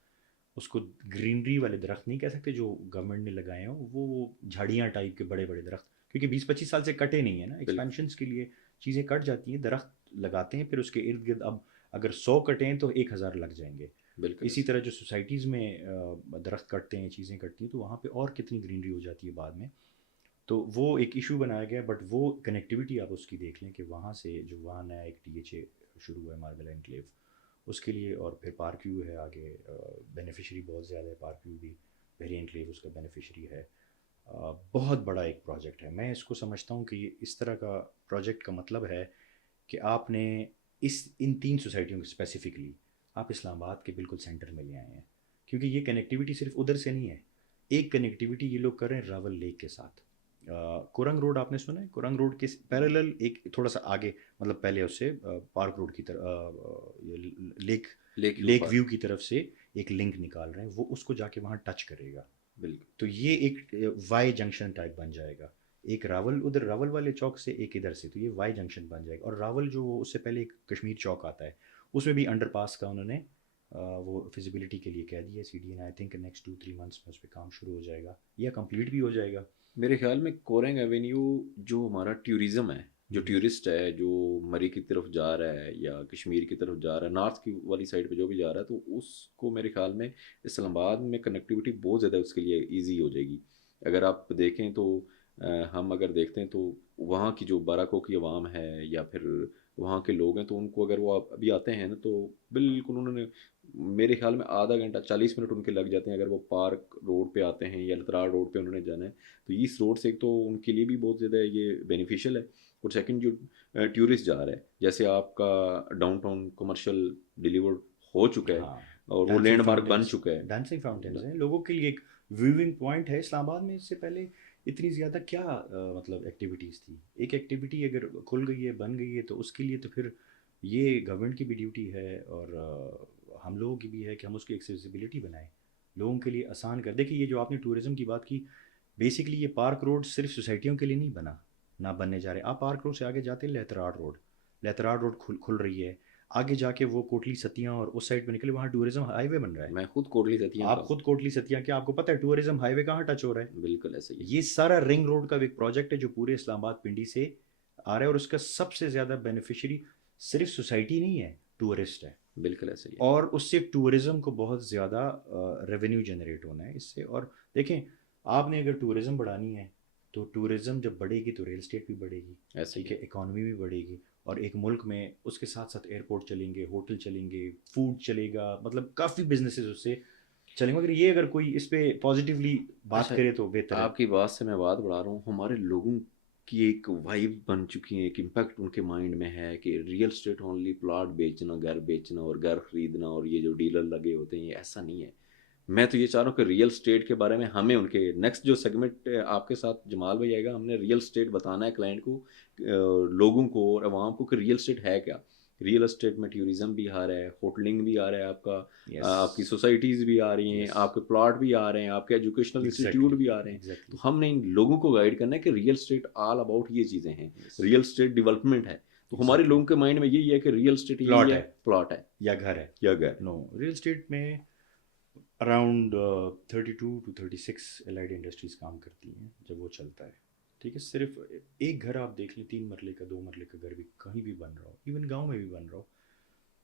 اس کو گرینری والے درخت نہیں کہہ سکتے جو گورنمنٹ نے لگائے ہوں، وہ جھاڑیاں ٹائپ کے بڑے بڑے درخت، کیونکہ 20-25 سال سے کٹے نہیں ہیں نا. ایکسپینشنس کے لیے چیزیں کٹ جاتی ہیں، درخت لگاتے ہیں، پھر اس کے ارد گرد اب اگر 100 کٹیں تو 1000 لگ جائیں گے. بالکل اسی طرح جو سوسائٹیز میں درخت کٹتے ہیں، چیزیں کٹتی ہیں، تو وہاں پہ اور کتنی گرینری ہو جاتی ہے بعد میں. تو وہ ایک ایشو بنایا گیا. بٹ وہ کنیکٹیوٹی آپ اس کی دیکھ لیں کہ وہاں سے جو وہاں نیا ایک DHA شروع ہوا ہے، ماربل انکلیو، اس کے لیے، اور پھر پارک ویو ہے آگے. بینیفیشری بہت زیادہ ہے، پارک ویو بھی، بحری انکلیو اس کا بینیفیشری ہے. بہت بڑا ایک پروجیکٹ ہے. میں اس کو سمجھتا ہوں کہ اس طرح کا پروجیکٹ کا مطلب ہے کہ آپ نے ان 3 سوسائٹیوں کو اسپیسیفکلی آپ اسلام آباد کے بالکل سینٹر میں لے آئے ہیں. کیونکہ یہ کنیکٹیوٹی صرف ادھر سے نہیں ہے، ایک کنیکٹیوٹی یہ لوگ کر رہے ہیں راول لیک کے ساتھ. کورنگ روڈ آپ نے سنا ہے؟ کورنگ روڈ کے پیرالل ایک تھوڑا سا آگے، مطلب پہلے اس سے پارک روڈ کی طرف، لیک ویو کی طرف سے ایک لنک نکال رہے ہیں. وہ اس کو جا کے وہاں ٹچ کرے گا. بالکل. تو یہ ایک وائی جنکشن ٹائپ بن جائے گا. ایک راول، ادھر راول والے چوک سے، ایک ادھر سے، تو یہ وائی جنکشن بن جائے گا. اور راول جو اس سے پہلے ایک کشمیر چوک آتا ہے، اس میں بھی انڈر پاس کا انہوں نے وہ فیزیبلٹی کے لیے کہہ دیا CDA نے. آئی تھنک نیکسٹ 2-3 منتھس میں اس پہ کام شروع ہو جائے گا یا کمپلیٹ بھی ہو جائے گا. میرے خیال میں کورنگ ایونیو جو ہمارا ٹیوریزم ہے، جو ٹورسٹ ہے، جو مری کی طرف جا رہا ہے یا کشمیر کی طرف جا رہا ہے، نارتھ کی والی سائڈ پہ جو بھی جا رہا ہے، تو اس کو میرے خیال میں اسلام آباد میں کنیکٹیوٹی بہت زیادہ اس کے لیے ایزی ہو جائے گی. اگر آپ دیکھیں تو ہم اگر دیکھتے ہیں تو وہاں کی جو باراکو کی عوام ہے یا پھر وہاں کے لوگ ہیں، تو ان کو اگر وہ ابھی آتے ہیں نا، تو بالکل انہوں نے میرے خیال میں آدھا گھنٹہ 40 منٹ ان کے لگ جاتے ہیں اگر وہ پارک روڈ پہ آتے ہیں یا لتراڑ روڈ پہ انہوں نے جانا ہے. تو اس روڈ سے ایک تو ان کے لیے بھی بہت زیادہ یہ بینیفیشیل ہے، اور سیکنڈ جو ٹورسٹ جا رہا ہے، جیسے آپ کا ڈاؤن ٹاؤن کمرشل ڈیلیورڈ ہو چکا ہے اور وہ لینڈ مارک بن چکا ہے. ڈانسنگ فاؤنٹینز ہیں لوگوں کے لیے، ایک ویونگ پوائنٹ ہے. اسلام آباد میں اس سے پہلے اتنی زیادہ کیا مطلب ایکٹیویٹیز تھی. ایک ایکٹیویٹی اگر کھل گئی ہے، بن گئی ہے، تو اس کے لیے تو پھر یہ گورنمنٹ کی بھی ڈیوٹی ہے اور ہم لوگوں کی بھی ہے کہ ہم اس کی ایکسیسیبلٹی بنائیں، لوگوں کے لیے آسان کر. دیکھیے، یہ جو آپ نے ٹورزم کی بات کی، بیسکلی یہ پارک روڈ صرف سوسائٹیوں کے لیے نہیں بنا، نہ بننے جا رہے. آپ پارک روڈ سے آگے جاتے ہیں، لہتراڑ روڈ کھل رہی ہے. آگے جا کے وہ کوٹلی ستیاں اور اس سائڈ پہ نکلے، وہاں ٹورزم ہائی وے بن رہا ہے. میں خود کوٹلی ستیاں، آپ خود کوٹلی ستیاں، کیا آپ کو پتہ ہے ٹورزم ہائی وے کہاں ٹچ ہو رہا ہے؟ بالکل ایسا ہی. یہ سارا رنگ روڈ کا ایک پروجیکٹ ہے جو پورے اسلام آباد پنڈی سے آ رہا ہے، اور اس کا سب سے زیادہ بینیفیشری صرف سوسائٹی نہیں ہے، ٹورسٹ ہے. بالکل ایسا ہی. اور اس سے ٹورزم کو بہت زیادہ ریونیو جنریٹ ہونا ہے اس سے. اور دیکھیں، آپ نے اگر ٹورزم بڑھانی ہے تو ٹورزم جب بڑھے گی تو ریل اسٹیٹ بھی بڑھے گی، ٹھیک ہے، اکانومی بھی بڑھے گی، اور ایک ملک میں اس کے ساتھ ساتھ ایئرپورٹ چلیں گے، ہوٹل چلیں گے، فوڈ چلے گا، مطلب کافی بزنسز اس سے چلیں گے. اگر کوئی اس پہ پازیٹیولی بات کرے تو بہتر ہے. آپ کی بات سے میں بات بڑھا رہا ہوں، ہمارے لوگوں کی ایک وائب بن چکی ہے, ایک امپیکٹ ان کے مائنڈ میں ہے کہ ریئل اسٹیٹ اونلی پلاٹ بیچنا, گھر بیچنا اور گھر خریدنا, اور یہ جو ڈیلر لگے ہوتے ہیں یہ ایسا نہیں ہے. میں تو یہ چاہ رہا ہوں کہ ریئل اسٹیٹ کے بارے میں ہمیں ان کے نیکسٹ جو سیگمنٹ آپ کے ساتھ جمال بھائی آئے گا, ہم نے ریئل اسٹیٹ بتانا ہے کلائنٹ کو, لوگوں کو اور عوام کو کہ ریئل اسٹیٹ ہے کیا. ریئل اسٹیٹ میں ٹیوریزم بھی آ رہا ہے, ہوٹلنگ بھی آ رہا ہے, آپ کا آپ کی سوسائٹیز بھی آ رہی ہیں, آپ کے پلاٹ بھی آ رہے ہیں, آپ کے ایجوکیشنل انسٹیٹیوٹ بھی آ رہے ہیں. تو ہم نے ان لوگوں کو گائیڈ کرنا ہے کہ ریئل اسٹیٹ آل اباؤٹ یہ چیزیں ہیں, ریئل اسٹیٹ ڈیولپمنٹ ہے. تو ہمارے لوگوں کے مائنڈ میں یہی ہے کہ ریئل اسٹیٹ پلاٹ ہے, پلاٹ ہے یا گھر ہے, یا گھر. نو, ریئل اسٹیٹ میں اراؤنڈ 32 to 36 الائڈ انڈسٹریز کام کرتی ہیں جب وہ چلتا ہے. ٹھیک ہے, صرف ایک گھر آپ دیکھ لیں, 3 مرلے کا 2 مرلے کا گھر بھی کہیں بھی بن رہا ہو, ایون گاؤں میں بھی بن رہا ہو,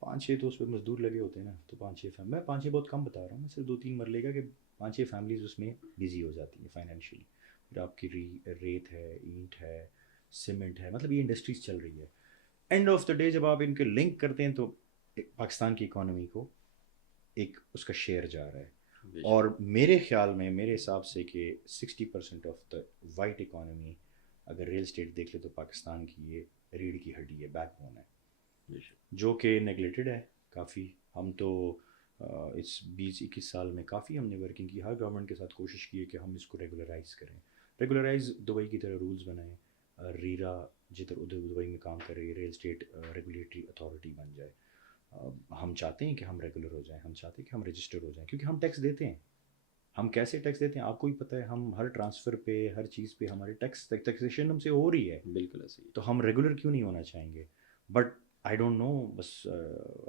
5-6 تو اس پہ مزدور لگے ہوتے ہیں نا, تو 5-6 میں 5-6 بہت کم بتا رہا ہوں, میں صرف 2-3 مرلے کا کہ 5-6 فیملیز اس میں بزی ہو جاتی ہیں فائنینشلی. پھر آپ کی ریت ہے, اینٹ ہے, سیمنٹ ہے, مطلب یہ انڈسٹریز چل رہی ہے. اینڈ آف دا ڈے جب آپ ان کے لنک کرتے ہیں تو پاکستان کی اکانومی کو ایک اس کا شیئر جا رہا ہے. اور میرے خیال میں, میرے حساب سے کہ 60% آف دا وائٹ اکانومی اگر ریئل اسٹیٹ دیکھ لے تو پاکستان کی یہ ریڑھ کی ہڈی ہے, بیک بون ہے, جو کہ نیگلیکٹڈ ہے کافی. ہم تو اس 20-21 سال میں کافی ہم نے ورکنگ کی, ہر گورنمنٹ کے ساتھ کوشش کی ہے کہ ہم اس کو ریگولرائز کریں, ریگولرائز دبئی کی طرح رولز بنائیں. ریرا جدھر ادھر دبئی میں کام کر رہی ہے, ریئل اسٹیٹ ریگولیٹری اتھارٹی بن جائے. ہم چاہتے ہیں کہ ہم ریگولر ہو جائیں, ہم چاہتے ہیں کہ ہم رجسٹر ہو جائیں, کیونکہ ہم ٹیکس دیتے ہیں. ہم کیسے ٹیکس دیتے ہیں آپ کو ہی پتہ ہے, ہم ہر ٹرانسفر پہ, ہر چیز پہ ہمارے ٹیکسیشن ہم سے ہو رہی ہے. بالکل ایسے ہی. تو ہم ریگولر کیوں نہیں ہونا چاہیں گے؟ بٹ آئی ڈونٹ نو, بس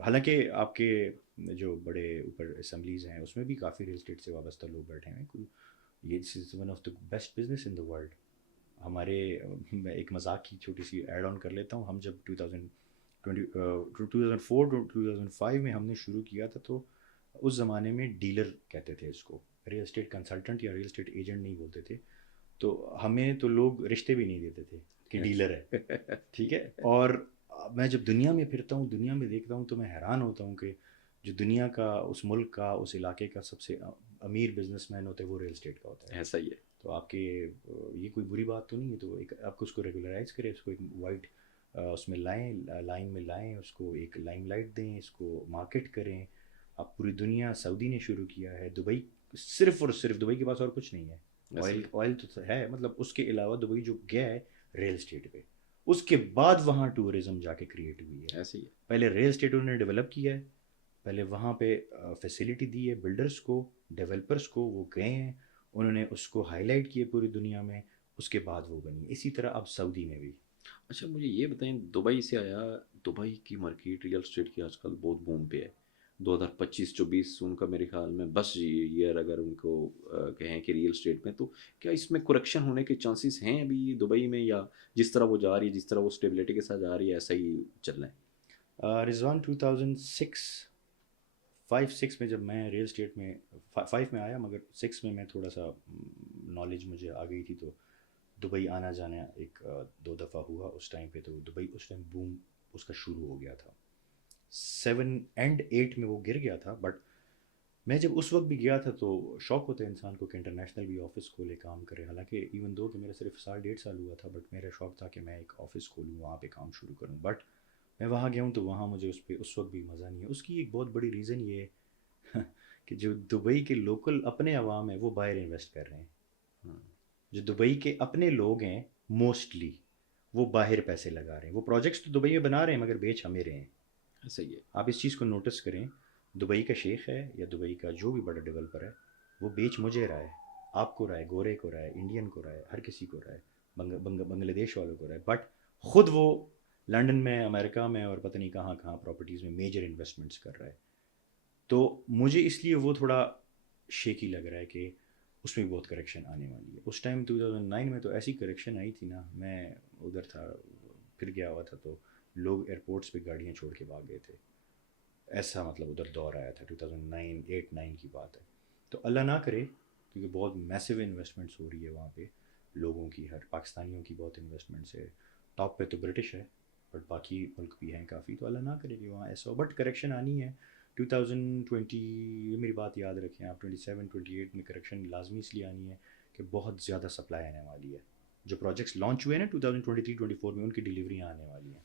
حالانکہ آپ کے جو بڑے اوپر اسمبلیز ہیں اس میں بھی کافی ریئل اسٹیٹ سے وابستہ لوگ بیٹھے ہیں. یہ this is one of the best business in the world. ہمارے, میں ایک مذاق کی چھوٹی سی ایڈ آن کر لیتا ہوں, ہم جب 2004 to 2005 میں ہم نے شروع کیا تھا تو اس زمانے میں ڈیلر کہتے تھے اس کو, ریئل اسٹیٹ کنسلٹنٹ یا ریئل اسٹیٹ ایجنٹ نہیں بولتے تھے. تو ہمیں تو لوگ رشتے بھی نہیں دیتے تھے کہ ڈیلر ہے. ٹھیک ہے, اور میں جب دنیا میں پھرتا ہوں, دنیا میں دیکھتا ہوں, تو میں حیران ہوتا ہوں کہ جو دنیا کا, اس ملک کا, اس علاقے کا سب سے امیر بزنس مین ہوتا ہے وہ ریئل اسٹیٹ کا ہوتا ہے. ایسا ہی ہے. تو آپ کے یہ کوئی بری بات تو نہیں ہے, تو ایک آپ کو اس کو ریگولرائز کریں, اس کو ایک وائٹ اس میں لائیں, لائن میں لائیں, اس کو ایک لائم لائٹ دیں, اس کو مارکیٹ کریں. آپ پوری دنیا, سعودی نے شروع کیا ہے, دبئی صرف اور صرف دبئی کے پاس اور کچھ نہیں ہے, آئل تو ہے, مطلب اس کے علاوہ دبئی جو گیا ہے ریئل اسٹیٹ پہ, اس کے بعد وہاں ٹورزم جا کے کریٹ ہوئی ہے. ایسے ہی ہے. پہلے ریئل اسٹیٹ انہوں نے ڈیولپ کیا ہے, پہلے وہاں پہ فیسلٹی دی ہے بلڈرس کو, ڈیولپرس کو, وہ گئے ہیں, انہوں نے اس کو ہائی لائٹ کیے پوری دنیا میں, اس کے بعد وہ بنی. اسی طرح اب سعودی میں بھی. اچھا مجھے یہ بتائیں, دبئی سے آیا, دبئی کی مارکیٹ ریئل اسٹیٹ کی آج کل بہت بوم پہ ہے. 2025-24 ان کا میرے خیال میں بس ایئر اگر ان کو کہیں کہ ریئل اسٹیٹ میں, تو کیا اس میں کریکشن ہونے کے چانسز ہیں ابھی دبئی میں, یا جس طرح وہ جا رہی ہے, جس طرح وہ اسٹیبلٹی کے ساتھ جا رہی ہے, ایسا ہی چل رہا ہے؟ رضوان 2005-6 میں جب میں ریئل اسٹیٹ میں 5 میں آیا, مگر 6 میں تھوڑا سا نالج مجھے آ گئی تھی, تو دبئی آنا جانا ایک 2 دفعہ ہوا اس ٹائم پہ. تو دبئی اس ٹائم بوم اس کا شروع ہو گیا تھا. 7 and 8 میں وہ گر گیا تھا, بٹ میں جب اس وقت بھی گیا تھا تو شوق ہوتا ہے انسان کو کہ انٹرنیشنل بھی آفس کھولے, کام کرے. حالانکہ ایون دو کہ میرا صرف 1.5 سال ہوا تھا, بٹ میرا شوق تھا کہ میں ایک آفس کھولوں, وہاں پہ کام شروع کروں. بٹ میں وہاں گیا ہوں تو وہاں مجھے اس پہ اس وقت بھی مزہ نہیں ہے. اس کی ایک بہت بڑی ریزن یہ ہے کہ جو دبئی کے لوکل اپنے عوام ہیں وہ باہر انویسٹ کر رہے ہیں. جو دبئی کے اپنے لوگ ہیں موسٹلی وہ باہر پیسے لگا رہے ہیں. وہ پروجیکٹس تو دبئی میں بنا رہے ہیں مگر بیچ ہمیں رہے ہیں. صحیح ہے. آپ اس چیز کو نوٹس کریں, دبئی کا شیخ ہے یا دبئی کا جو بھی بڑا ڈیولپر ہے وہ بیچ مجھے رہا ہے, آپ کو رہا ہے, گورے کو رہا ہے, انڈین کو رہا ہے, ہر کسی کو رہا ہے, بنگلہ دیش والوں کو رہا ہے. بٹ خود وہ لنڈن میں, امریکہ میں اور پتہ نہیں کہاں کہاں پراپرٹیز میں میجر انویسٹمنٹس کر رہا ہے. تو مجھے اس لیے وہ تھوڑا شیکی لگ رہا ہے کہ اس میں بہت کریکشن آنے والی ہے. اس ٹائم 2009 میں تو ایسی کریکشن آئی تھی نا, میں ادھر تھا, پھر گیا ہوا تھا, تو لوگ ایئرپورٹس پہ گاڑیاں چھوڑ کے بھاگ گئے تھے. ایسا مطلب ادھر دور آیا تھا, 2008-9 کی بات ہے. تو اللہ نہ کرے, کیونکہ بہت میسو انویسٹمنٹس ہو رہی ہے وہاں پہ لوگوں کی, ہر پاکستانیوں کی بہت انویسٹمنٹس ہے. ٹاپ پہ تو برٹش ہے بٹ باقی ملک بھی ہیں کافی. تو اللہ نہ کرے کہ وہاں ایسا ہو, بٹ کریکشن آنی ہے. 2020, یہ میری بات یاد رکھیں آپ, 27-28 میں کریکشن لازمی اس لیے آنی ہے کہ بہت زیادہ سپلائی آنے والی ہے, جو پروجیکٹس لانچ ہوئے ہیں نا 2023-24 میں، ان کی ڈیلیوریاں آنے والی ہیں.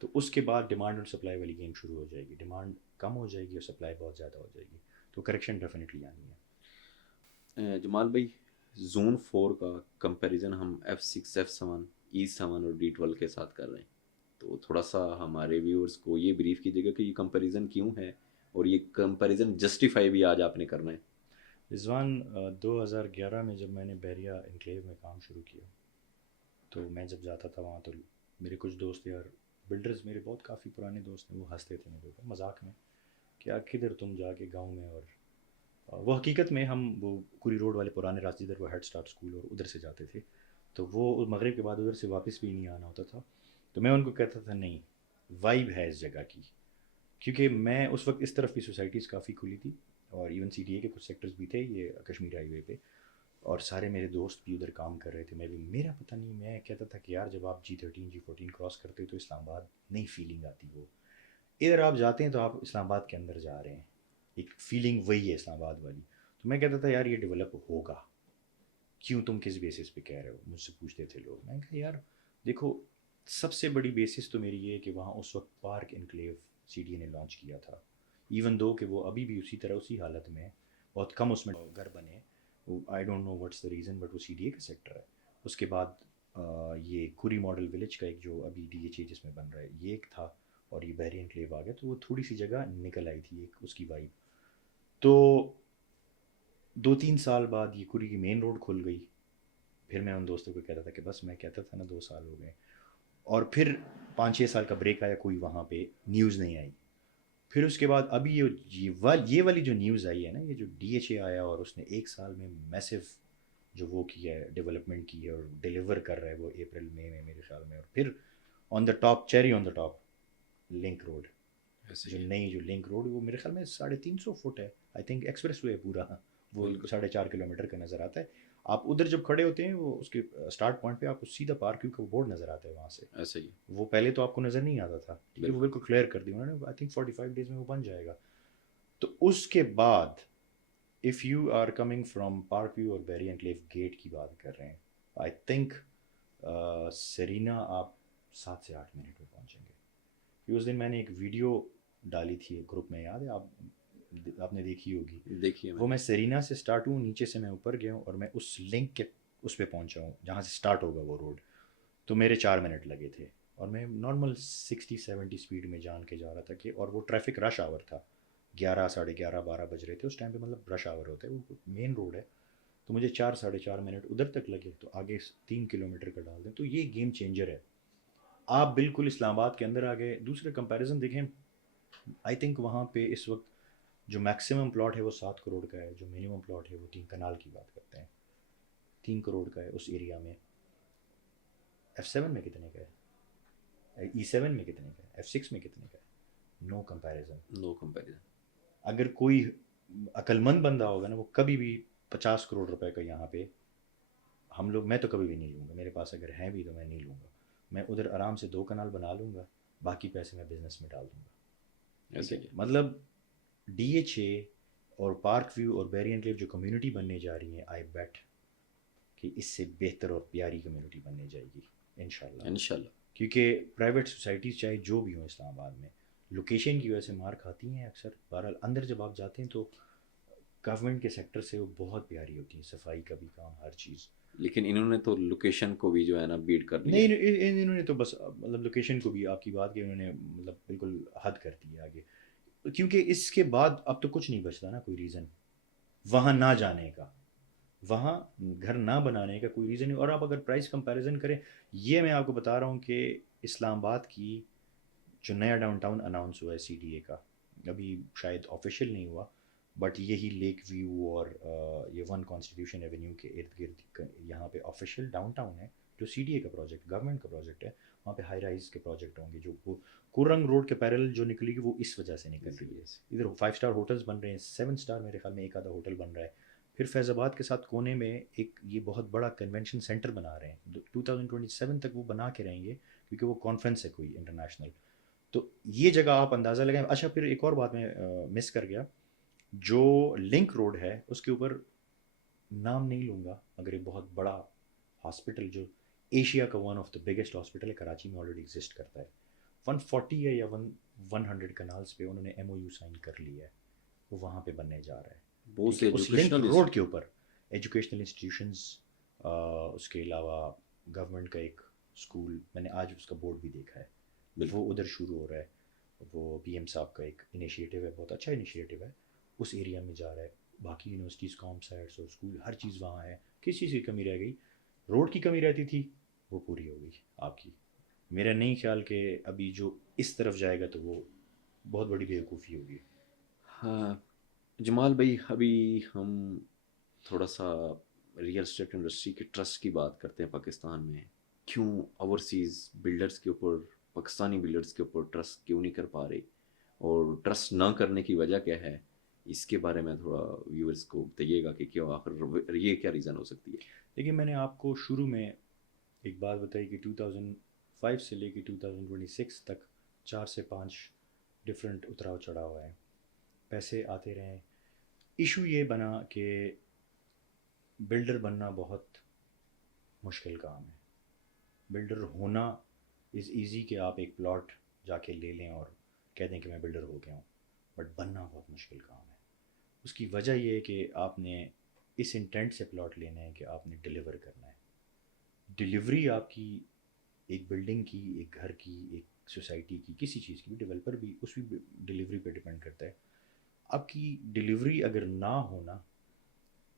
تو اس کے بعد ڈیمانڈ اور سپلائی والی گیم شروع ہو جائے گی. ڈیمانڈ کم ہو جائے گی اور سپلائی بہت زیادہ ہو جائے گی. تو کریکشن ڈیفینیٹلی آنی ہے. جمال بھائی، زون 4 کا کمپیریزن ہم F6 F7 E7 اور D12 کے ساتھ کر رہے ہیں، تو تھوڑا سا ہمارے ویورز کو یہ بریف کیجیے گا کہ یہ کمپیریزن کیوں ہے اور یہ کمپیریزن جسٹیفائی بھی آج آپ نے کرنا ہے. رضوان 2011 میں جب میں نے بحریہ انکلیو میں کام شروع کیا، تو میں جب جاتا تھا وہاں تو میرے کچھ دوست تھے، اور بلڈرز میرے بہت کافی پرانے دوست ہیں، وہ ہنستے تھے میرے اوپر مذاق میں کہ کدھر تم جا کے گاؤں میں. اور وہ حقیقت میں ہم وہ کوری روڈ والے پرانے راستے ادھر وہ ہیڈ اسٹارٹ اسکول اور ادھر سے جاتے تھے، تو وہ مغرب کے بعد ادھر سے واپس بھی نہیں آنا ہوتا تھا. تو میں ان کو کہتا تھا نہیں، وائب ہے اس جگہ کی، کیونکہ میں اس وقت اس طرف بھی سوسائٹیز کافی کھلی تھی، اور ایون CDA کے کچھ سیکٹرز بھی تھے یہ کشمیر ہائی وے پہ، اور سارے میرے دوست بھی ادھر کام کر رہے تھے. میں بھی، میرا پتہ نہیں، میں کہتا تھا کہ یار جب آپ G13 G14 کراس کرتے ہو تو اسلام آباد نہیں فیلنگ آتی. وہ ادھر آپ جاتے ہیں تو آپ اسلام آباد کے اندر جا رہے ہیں، ایک فیلنگ وہی ہے اسلام آباد والی. تو میں کہتا تھا یار یہ ڈیولپ ہوگا، کیوں، تم کس بیسس پہ کہہ رہے ہو، مجھ سے پوچھتے تھے لوگ. میں کہا یار دیکھو، سب سے بڑی بیسس تو میری یہ ہے کہ وہاں اس وقت پارک انکلیو CDA نے لانچ کیا تھا، ایون دو کہ وہ ابھی بھی اسی طرح اسی حالت میں، بہت کم اس میں گھر بنے. I don't know what's the reason, but وہ CDA کا سیکٹر ہے. اس کے بعد یہ کوری ماڈل ولیج کا ایک جو ابھی DHA جس میں بن رہا ہے یہ ایک تھا، اور یہ بحری انکلیو آ گیا، تو وہ تھوڑی سی جگہ نکل آئی تھی ایک اس کی وائب. تو 2-3 سال بعد یہ کوری کی مین روڈ کھل گئی. پھر میں ان دوستوں کو کہتا تھا کہ بس، میں کہتا تھا نا 2 سال ہو گئے، اور پھر 5-6 سال کا بریک آیا، کوئی وہاں پہ نیوز نہیں آئی. پھر اس کے بعد ابھی یہ والی جو نیوز آئی ہے نا، یہ جو DHA آیا اور اس نے 1 سال میں میسو جو وہ کی ہے ڈیولپمنٹ کی ہے اور ڈیلیور کر رہا ہے وہ اپریل مئی میں میرے خیال میں. اور پھر on the top, cherry on the top, link road, جو نئی جو لنک روڈ، وہ میرے خیال میں 350 فٹ ہے، آئی تھنک ایکسپریس وے پورا، وہ 4.5 کلومیٹر کا نظر آتا ہے. آپ ادھر جب کھڑے ہوتے ہیں، وہ اس کے اسٹارٹ پوائنٹ پہ آپ کو سیدھا پارک کیو کا بورڈ نظر آتا ہے وہاں سے. ایسا ہی وہ پہلے تو آپ کو نظر نہیں آتا تھا، وہ بالکل کلیئر کر دیا انہوں نے، آئی تھنک 45 ڈیز میں وہ بن جائے گا. تو اس کے بعد if you are coming from Park View اور بحری انکلیو گیٹ کی بات کر رہے ہیں، آئی تھنک سرینا آپ 7 سے 8 منٹ میں پہنچیں گے. کہ اس دن میں نے ایک ویڈیو ڈالی تھی گروپ میں، یاد ہے آپ نے دیکھی ہوگی. دیکھیے وہ میں سرینا سے سٹارٹ ہوں، نیچے سے میں اوپر گیا ہوں، اور میں اس لنک کے اس پہ پہنچا ہوں جہاں سے سٹارٹ ہوگا وہ روڈ. تو میرے 4 منٹ لگے تھے، اور میں نارمل 60-70 اسپیڈ میں جان کے جا رہا تھا کہ، اور وہ ٹریفک رش آور تھا، 11 ساڑھے 11 12 بج رہے تھے اس ٹائم پہ، مطلب رش آور ہوتا ہے، وہ مین روڈ ہے. تو مجھے 4-4.5 منٹ ادھر تک لگے، تو آگے 3 کلومیٹر کا ڈال دیں. تو یہ گیم چینجر ہے. آپ بالکل اسلام آباد کے اندر آ گئے. دوسرے کمپیریزن دیکھیں، آئی تھنک وہاں پہ اس وقت جو میکسیمم پلاٹ ہے وہ 7 کروڑ کا ہے، جو منیمم پلاٹ ہے وہ 3 کنال کی بات کرتے ہیں، 3 کروڑ کا ہے اس ایریا میں. F7 میں کتنے کا ہے، E7 میں کتنے کا ہے، F6 میں کتنے کا ہے؟ نو کمپیریزن. اگر کوئی عقل مند بندہ ہوگا نا، وہ کبھی بھی 50 کروڑ روپے کا یہاں پہ ہم لوگ، میں تو کبھی بھی نہیں لوں گا، میرے پاس اگر ہیں بھی تو میں نہیں لوں گا. میں ادھر آرام سے 2 کنال بنا لوں گا، باقی پیسے میں بزنس میں ڈال دوں گا. مطلب DHA اور پارک ویو اور بحری انکلیو جو کمیونٹی بننے جا رہی ہیں، آئی بیٹ کہ اس سے بہتر اور پیاری کمیونٹی بننے جائے گی انشاءاللہ. کیونکہ پرائیویٹ سوسائٹیز چاہے جو بھی ہوں اسلام آباد میں، لوکیشن کی وجہ سے مار کھاتی ہیں اکثر. بہرحال اندر جب آپ جاتے ہیں تو گورنمنٹ کے سیکٹر سے وہ بہت پیاری ہوتی ہیں، صفائی کا بھی کام، ہر چیز. لیکن انہوں نے تو لوکیشن کو بھی جو ہے نا بیٹ کر نہیں، انہوں نے تو بس مطلب لوکیشن کو بھی، آپ کی بات کہ انہوں نے مطلب بالکل حد کر دی ہے آگے. کیونکہ اس کے بعد اب تو کچھ نہیں بچتا نا، کوئی ریزن وہاں نہ جانے کا، وہاں گھر نہ بنانے کا کوئی ریزن نہیں. اور آپ اگر پرائس کمپیریزن کریں، یہ میں آپ کو بتا رہا ہوں کہ اسلام آباد کی جو نیا ڈاؤن ٹاؤن اناؤنس ہوا ہے CDA کا، ابھی شاید آفیشیل نہیں ہوا، بٹ یہی لیک ویو اور یہ 1 کانسٹیٹیوشن ایونیو کے ارد گرد یہاں پہ آفیشیل ڈاؤن ٹاؤن ہے، جو CDA کا پروجیکٹ، گورنمنٹ کا پروجیکٹ ہے. وہاں پہ ہائی رائز کے پروجیکٹ ہوں گے، جو وہ کورنگ روڈ کے پیرل جو نکلے گی وہ اس وجہ سے نکل رہی ہے. ادھر 5 اسٹار ہوٹلز بن رہے ہیں، 7 اسٹار میرے خیال میں ایک آدھا ہوٹل بن رہا ہے. پھر فیض آباد کے ساتھ کونے میں ایک یہ بہت بڑا کنونشن سینٹر بنا رہے ہیں، 2027 تک وہ بنا کے رہیں گے، کیونکہ وہ کانفرنس ہے کوئی انٹرنیشنل. تو یہ جگہ آپ اندازہ لگائیں. اچھا، پھر ایک اور بات میں مس کر گیا، جو لنک روڈ ہے اس کے اوپر نام نہیں لوں گا، مگر ایک بہت بڑا ہاسپٹل جو ایشیا کا one of the biggest hospital ہے کراچی میں آلریڈی ایگزسٹ کرتا ہے. 140 ہے یا 100 کنالس پہ انہوں نے ایم او یو سائن کر لیا ہے, وہ وہاں پہ بننے جا رہا ہے. بہت سے اس لنک روڈ کے اوپر ایجوکیشنل انسٹیٹیوشنس, اس کے علاوہ گورنمنٹ کا ایک اسکول, میں نے آج اس کا بورڈ بھی دیکھا ہے, وہ ادھر شروع ہو رہا ہے. وہ پی ایم صاحب کا ایک انیشیٹو ہے, بہت اچھا انیشیٹو ہے, اس ایریا میں جا رہا ہے. باقی یونیورسٹیز, کام سائٹس اور اسکول, ہر چیز وہاں ہے. کس چیز کی کمی رہ گئی؟ روڈ کی کمی رہتی تھی, وہ پوری ہو گئی آپ کی. میرا نہیں خیال کہ ابھی جو اس طرف جائے گا تو وہ بہت بڑی بیوقوفی ہوگی. ہاں جمال بھائی, ابھی ہم تھوڑا سا ریئل اسٹیٹ انڈسٹری کے ٹرسٹ کی بات کرتے ہیں پاکستان میں. کیوں اوورسیز بلڈرز کے اوپر, پاکستانی بلڈرز کے اوپر ٹرسٹ کیوں نہیں کر پا رہے, اور ٹرسٹ نہ کرنے کی وجہ کیا ہے؟ اس کے بارے میں تھوڑا ویورز کو بتائیے گا کہ کیوں, آخر یہ کیا ریزن ہو سکتی ہے. دیکھیے, میں نے آپ کو شروع میں ایک بات بتائی کہ 2005 سے لے کے 2026 تک 4 سے 5 ڈفرینٹ اتراؤ چڑھاؤ ہیں, پیسے آتے رہے. ایشو یہ بنا کہ بلڈر بننا بہت مشکل کام ہے. بلڈر ہونا از ایزی کہ آپ ایک پلاٹ جا کے لے لیں اور کہہ دیں کہ میں بلڈر ہو گیا ہوں, بٹ بننا بہت مشکل کام ہے. اس کی وجہ یہ ہے کہ آپ نے اس انٹینٹ سے پلاٹ لینا ہے کہ آپ نے ڈیلیور کرنا ہے. ڈیلیوری آپ کی ایک بلڈنگ کی, ایک گھر کی, ایک سوسائٹی کی, کسی چیز کی بھی, ڈیولپر بھی اس بھی ڈیلیوری پہ ڈپینڈ کرتا ہے. آپ کی ڈیلیوری اگر نہ ہونا,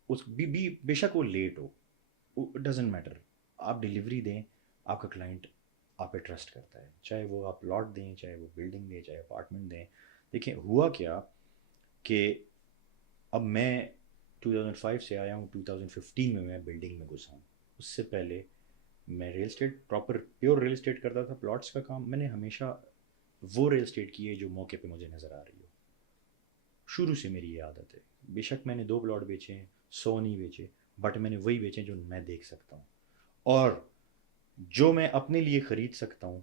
اس بھی بے شک وہ لیٹ ہو, اٹ ڈزنٹ میٹر, آپ ڈیلیوری دیں, آپ کا کلائنٹ آپ پہ ٹرسٹ کرتا ہے. چاہے وہ آپ پلاٹ دیں, چاہے وہ بلڈنگ دیں, چاہے اپارٹمنٹ دیں. دیکھیں ہوا کیا کہ اب میں 2005 سے آیا ہوں, 2015 میں بلڈنگ میں گھسا ہوں. اس سے پہلے میں real estate, proper pure real estate کرتا تھا, پلاٹس کا کام. میں نے ہمیشہ وہ ریل اسٹیٹ کی ہے جو موقع پہ مجھے نظر آ رہی ہو. شروع سے میری یہ عادت ہے. بے شک میں نے 2 پلاٹ بیچے ہیں, 100 نہیں بیچے, بٹ میں نے وہی بیچے جو میں دیکھ سکتا ہوں, اور جو میں اپنے لیے خرید سکتا ہوں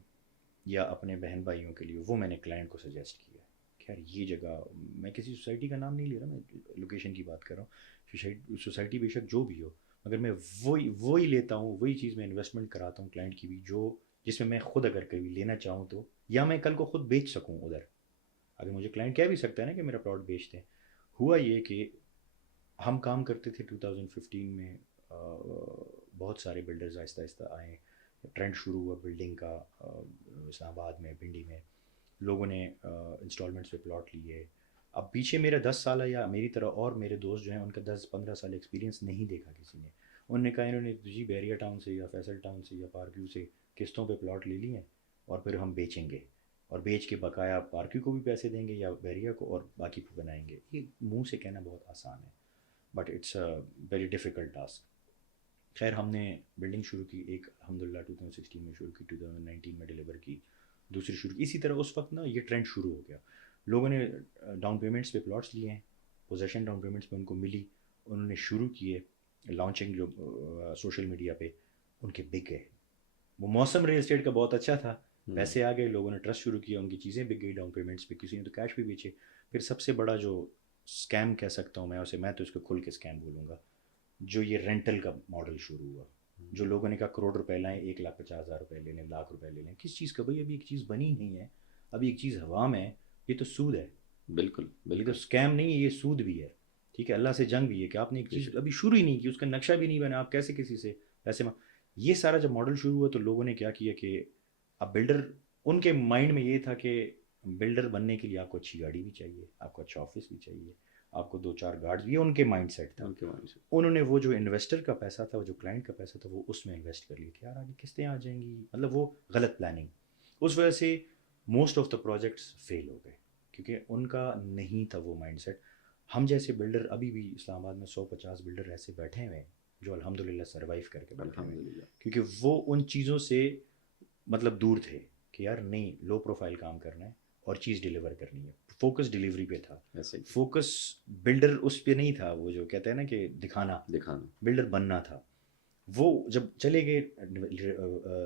یا اپنے بہن بھائیوں کے لیے, وہ میں نے کلائنٹ کو سجیسٹ کیا. خیر یہ جگہ, میں کسی سوسائٹی کا نام نہیں لے رہا, میں لوکیشن کی بات کر رہا ہوں. سوسائٹی بے شک جو بھی ہو, مگر میں وہی لیتا ہوں, وہی چیز میں انویسٹمنٹ کراتا ہوں کلائنٹ کی بھی, جس میں خود اگر کبھی لینا چاہوں تو, یا میں کل کو خود بیچ سکوں ادھر. ابھی مجھے کلائنٹ کہہ بھی سکتا ہے نا کہ میرا پلاٹ بیچتے ہیں. ہوا یہ کہ ہم کام کرتے تھے 2015 میں, بہت سارے بلڈرز آہستہ آہستہ آئے, ٹرینڈ شروع ہوا بلڈنگ کا. اسلام آباد میں, پنڈی میں لوگوں نے انسٹالمنٹس پہ پلاٹ لیے. اب پیچھے میرا 10 سالہ, یا میری طرح اور میرے دوست جو ہیں ان کا 10-15 سال ایکسپیرینس نہیں دیکھا کسی نے. انہوں نے کہا انہوں نے جی بیریا ٹاؤن سے یا فیصل ٹاؤن سے یا پارکیو سے قسطوں پہ پلاٹ لے لیے ہیں, اور پھر ہم بیچیں گے, اور بیچ کے بقایا پارکیو کو بھی پیسے دیں گے یا بیریا کو, اور باقی کو بنائیں گے. یہ منہ سے کہنا بہت آسان ہے, but it's a very difficult task. خیر ہم نے بلڈنگ شروع کی, ایک الحمدللہ 2016 میں شروع کی, 2019 میں ڈیلیور کی, دوسری شروع کی. اسی طرح اس وقت نا یہ ٹرینڈ شروع ہو گیا. لوگوں نے ڈاؤن پیمنٹس پہ پلاٹس لیے ہیں, پوزیشن ڈاؤن پیمنٹس پہ ان کو ملی, انہوں نے شروع کیے لانچنگ جو سوشل میڈیا پہ, ان کے بک گئے. وہ موسم ریل اسٹیٹ کا بہت اچھا تھا, پیسے آ گئے, لوگوں نے ٹرسٹ شروع کیا, ان کی چیزیں بک گئی ڈاؤن پیمنٹس پہ, کسی نے تو کیش بھی بیچے. پھر سب سے بڑا جو اسکیم کہہ سکتا ہوں میں اسے, میں تو اس کو کھل کے اسکیم بولوں گا, جو یہ رینٹل کا ماڈل شروع ہوا. جو لوگوں نے کہا کروڑ روپے لائیں, 1,50,000 روپے لے لیں, لاکھ روپے لے لیں. کس چیز کا بھائی؟ ابھی ایک چیز بنی نہیں ہے, ابھی ایک چیز ہوا میں, یہ تو سود ہے. بالکل یہ تو اسکیم نہیں ہے, یہ سود بھی ہے. ٹھیک ہے, اللہ سے جنگ بھی ہے کہ آپ نے ایک چیز ابھی شروع ہی نہیں کی, اس کا نقشہ بھی نہیں بنا, آپ کیسے کسی سے پیسے یہ سارا جب ماڈل شروع ہوا تو لوگوں نے کیا کیا کہ اب بلڈر, ان کے مائنڈ میں یہ تھا کہ بلڈر بننے کے لیے آپ کو اچھی گاڑی بھی چاہیے, آپ کو اچھا آفس بھی چاہیے, آپ کو 2-4 گارڈز بھی. یہ ان کے مائنڈ سیٹ تھا. انہوں نے وہ جو انویسٹر کا پیسہ تھا, وہ جو کلائنٹ کا پیسہ تھا, وہ اس میں انویسٹ کر لی کہ یار آگے قسطیں آ جائیں گی. مطلب وہ غلط پلاننگ. اس وجہ سے موسٹ آف دا پروجیکٹس فیل ہو گئے, کیونکہ ان کا نہیں تھا وہ مائنڈ سیٹ. ہم جیسے بلڈر, ابھی بھی اسلام آباد میں 150 بلڈر ایسے بیٹھے ہوئے ہیں جو الحمدللہ سروائیو کر کے بیٹھے ہوئے ہیں, کیونکہ وہ ان چیزوں سے مطلب دور تھے کہ یار نہیں, لو پروفائل کام کرنا ہے اور چیز ڈیلیور کرنی ہے. فوکس ڈیلیوری پہ تھا, فوکس بلڈر اس پہ نہیں تھا. وہ جو کہتے ہیں نا کہ دکھانا, بلڈر بننا تھا. وہ جب چلے گئے,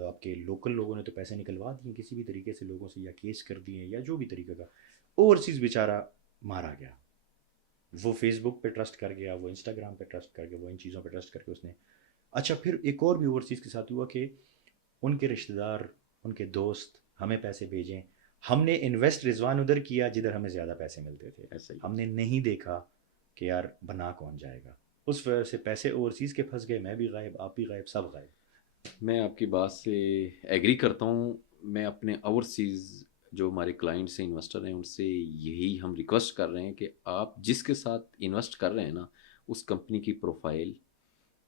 آپ کے لوکل لوگوں نے تو پیسے نکلوا دیے کسی بھی طریقے سے لوگوں سے, یا کیس کر دیے یا جو بھی طریقے کا. اوورسیز بیچارہ مارا گیا. وہ فیس بک پہ ٹرسٹ کر گیا, وہ انسٹاگرام پہ ٹرسٹ کر گیا, وہ ان چیزوں پہ ٹرسٹ کر کے اس نے اچھا پھر ایک اور بھی اوورسیز کے ساتھ ہوا کہ ان کے رشتہ دار ان کے دوست ہمیں پیسے بھیجیں، ہم نے انویسٹ رضوان ادھر کیا جدھر ہمیں زیادہ پیسے ملتے تھے، ایسا ہی ہم نے نہیں دیکھا کہ یار بنا کون جائے گا، اس وجہ سے پیسے اوورسیز کے پھنس گئے، میں بھی غائب، آپ بھی غائب، سب غائب۔ میں آپ کی بات سے ایگری کرتا ہوں. میں اپنے اوورسیز جو ہمارے کلائنٹس ہیں انویسٹر ہیں ان سے یہی ہم ریکویسٹ کر رہے ہیں کہ آپ جس کے ساتھ انویسٹ کر رہے ہیں نا اس کمپنی کی پروفائل،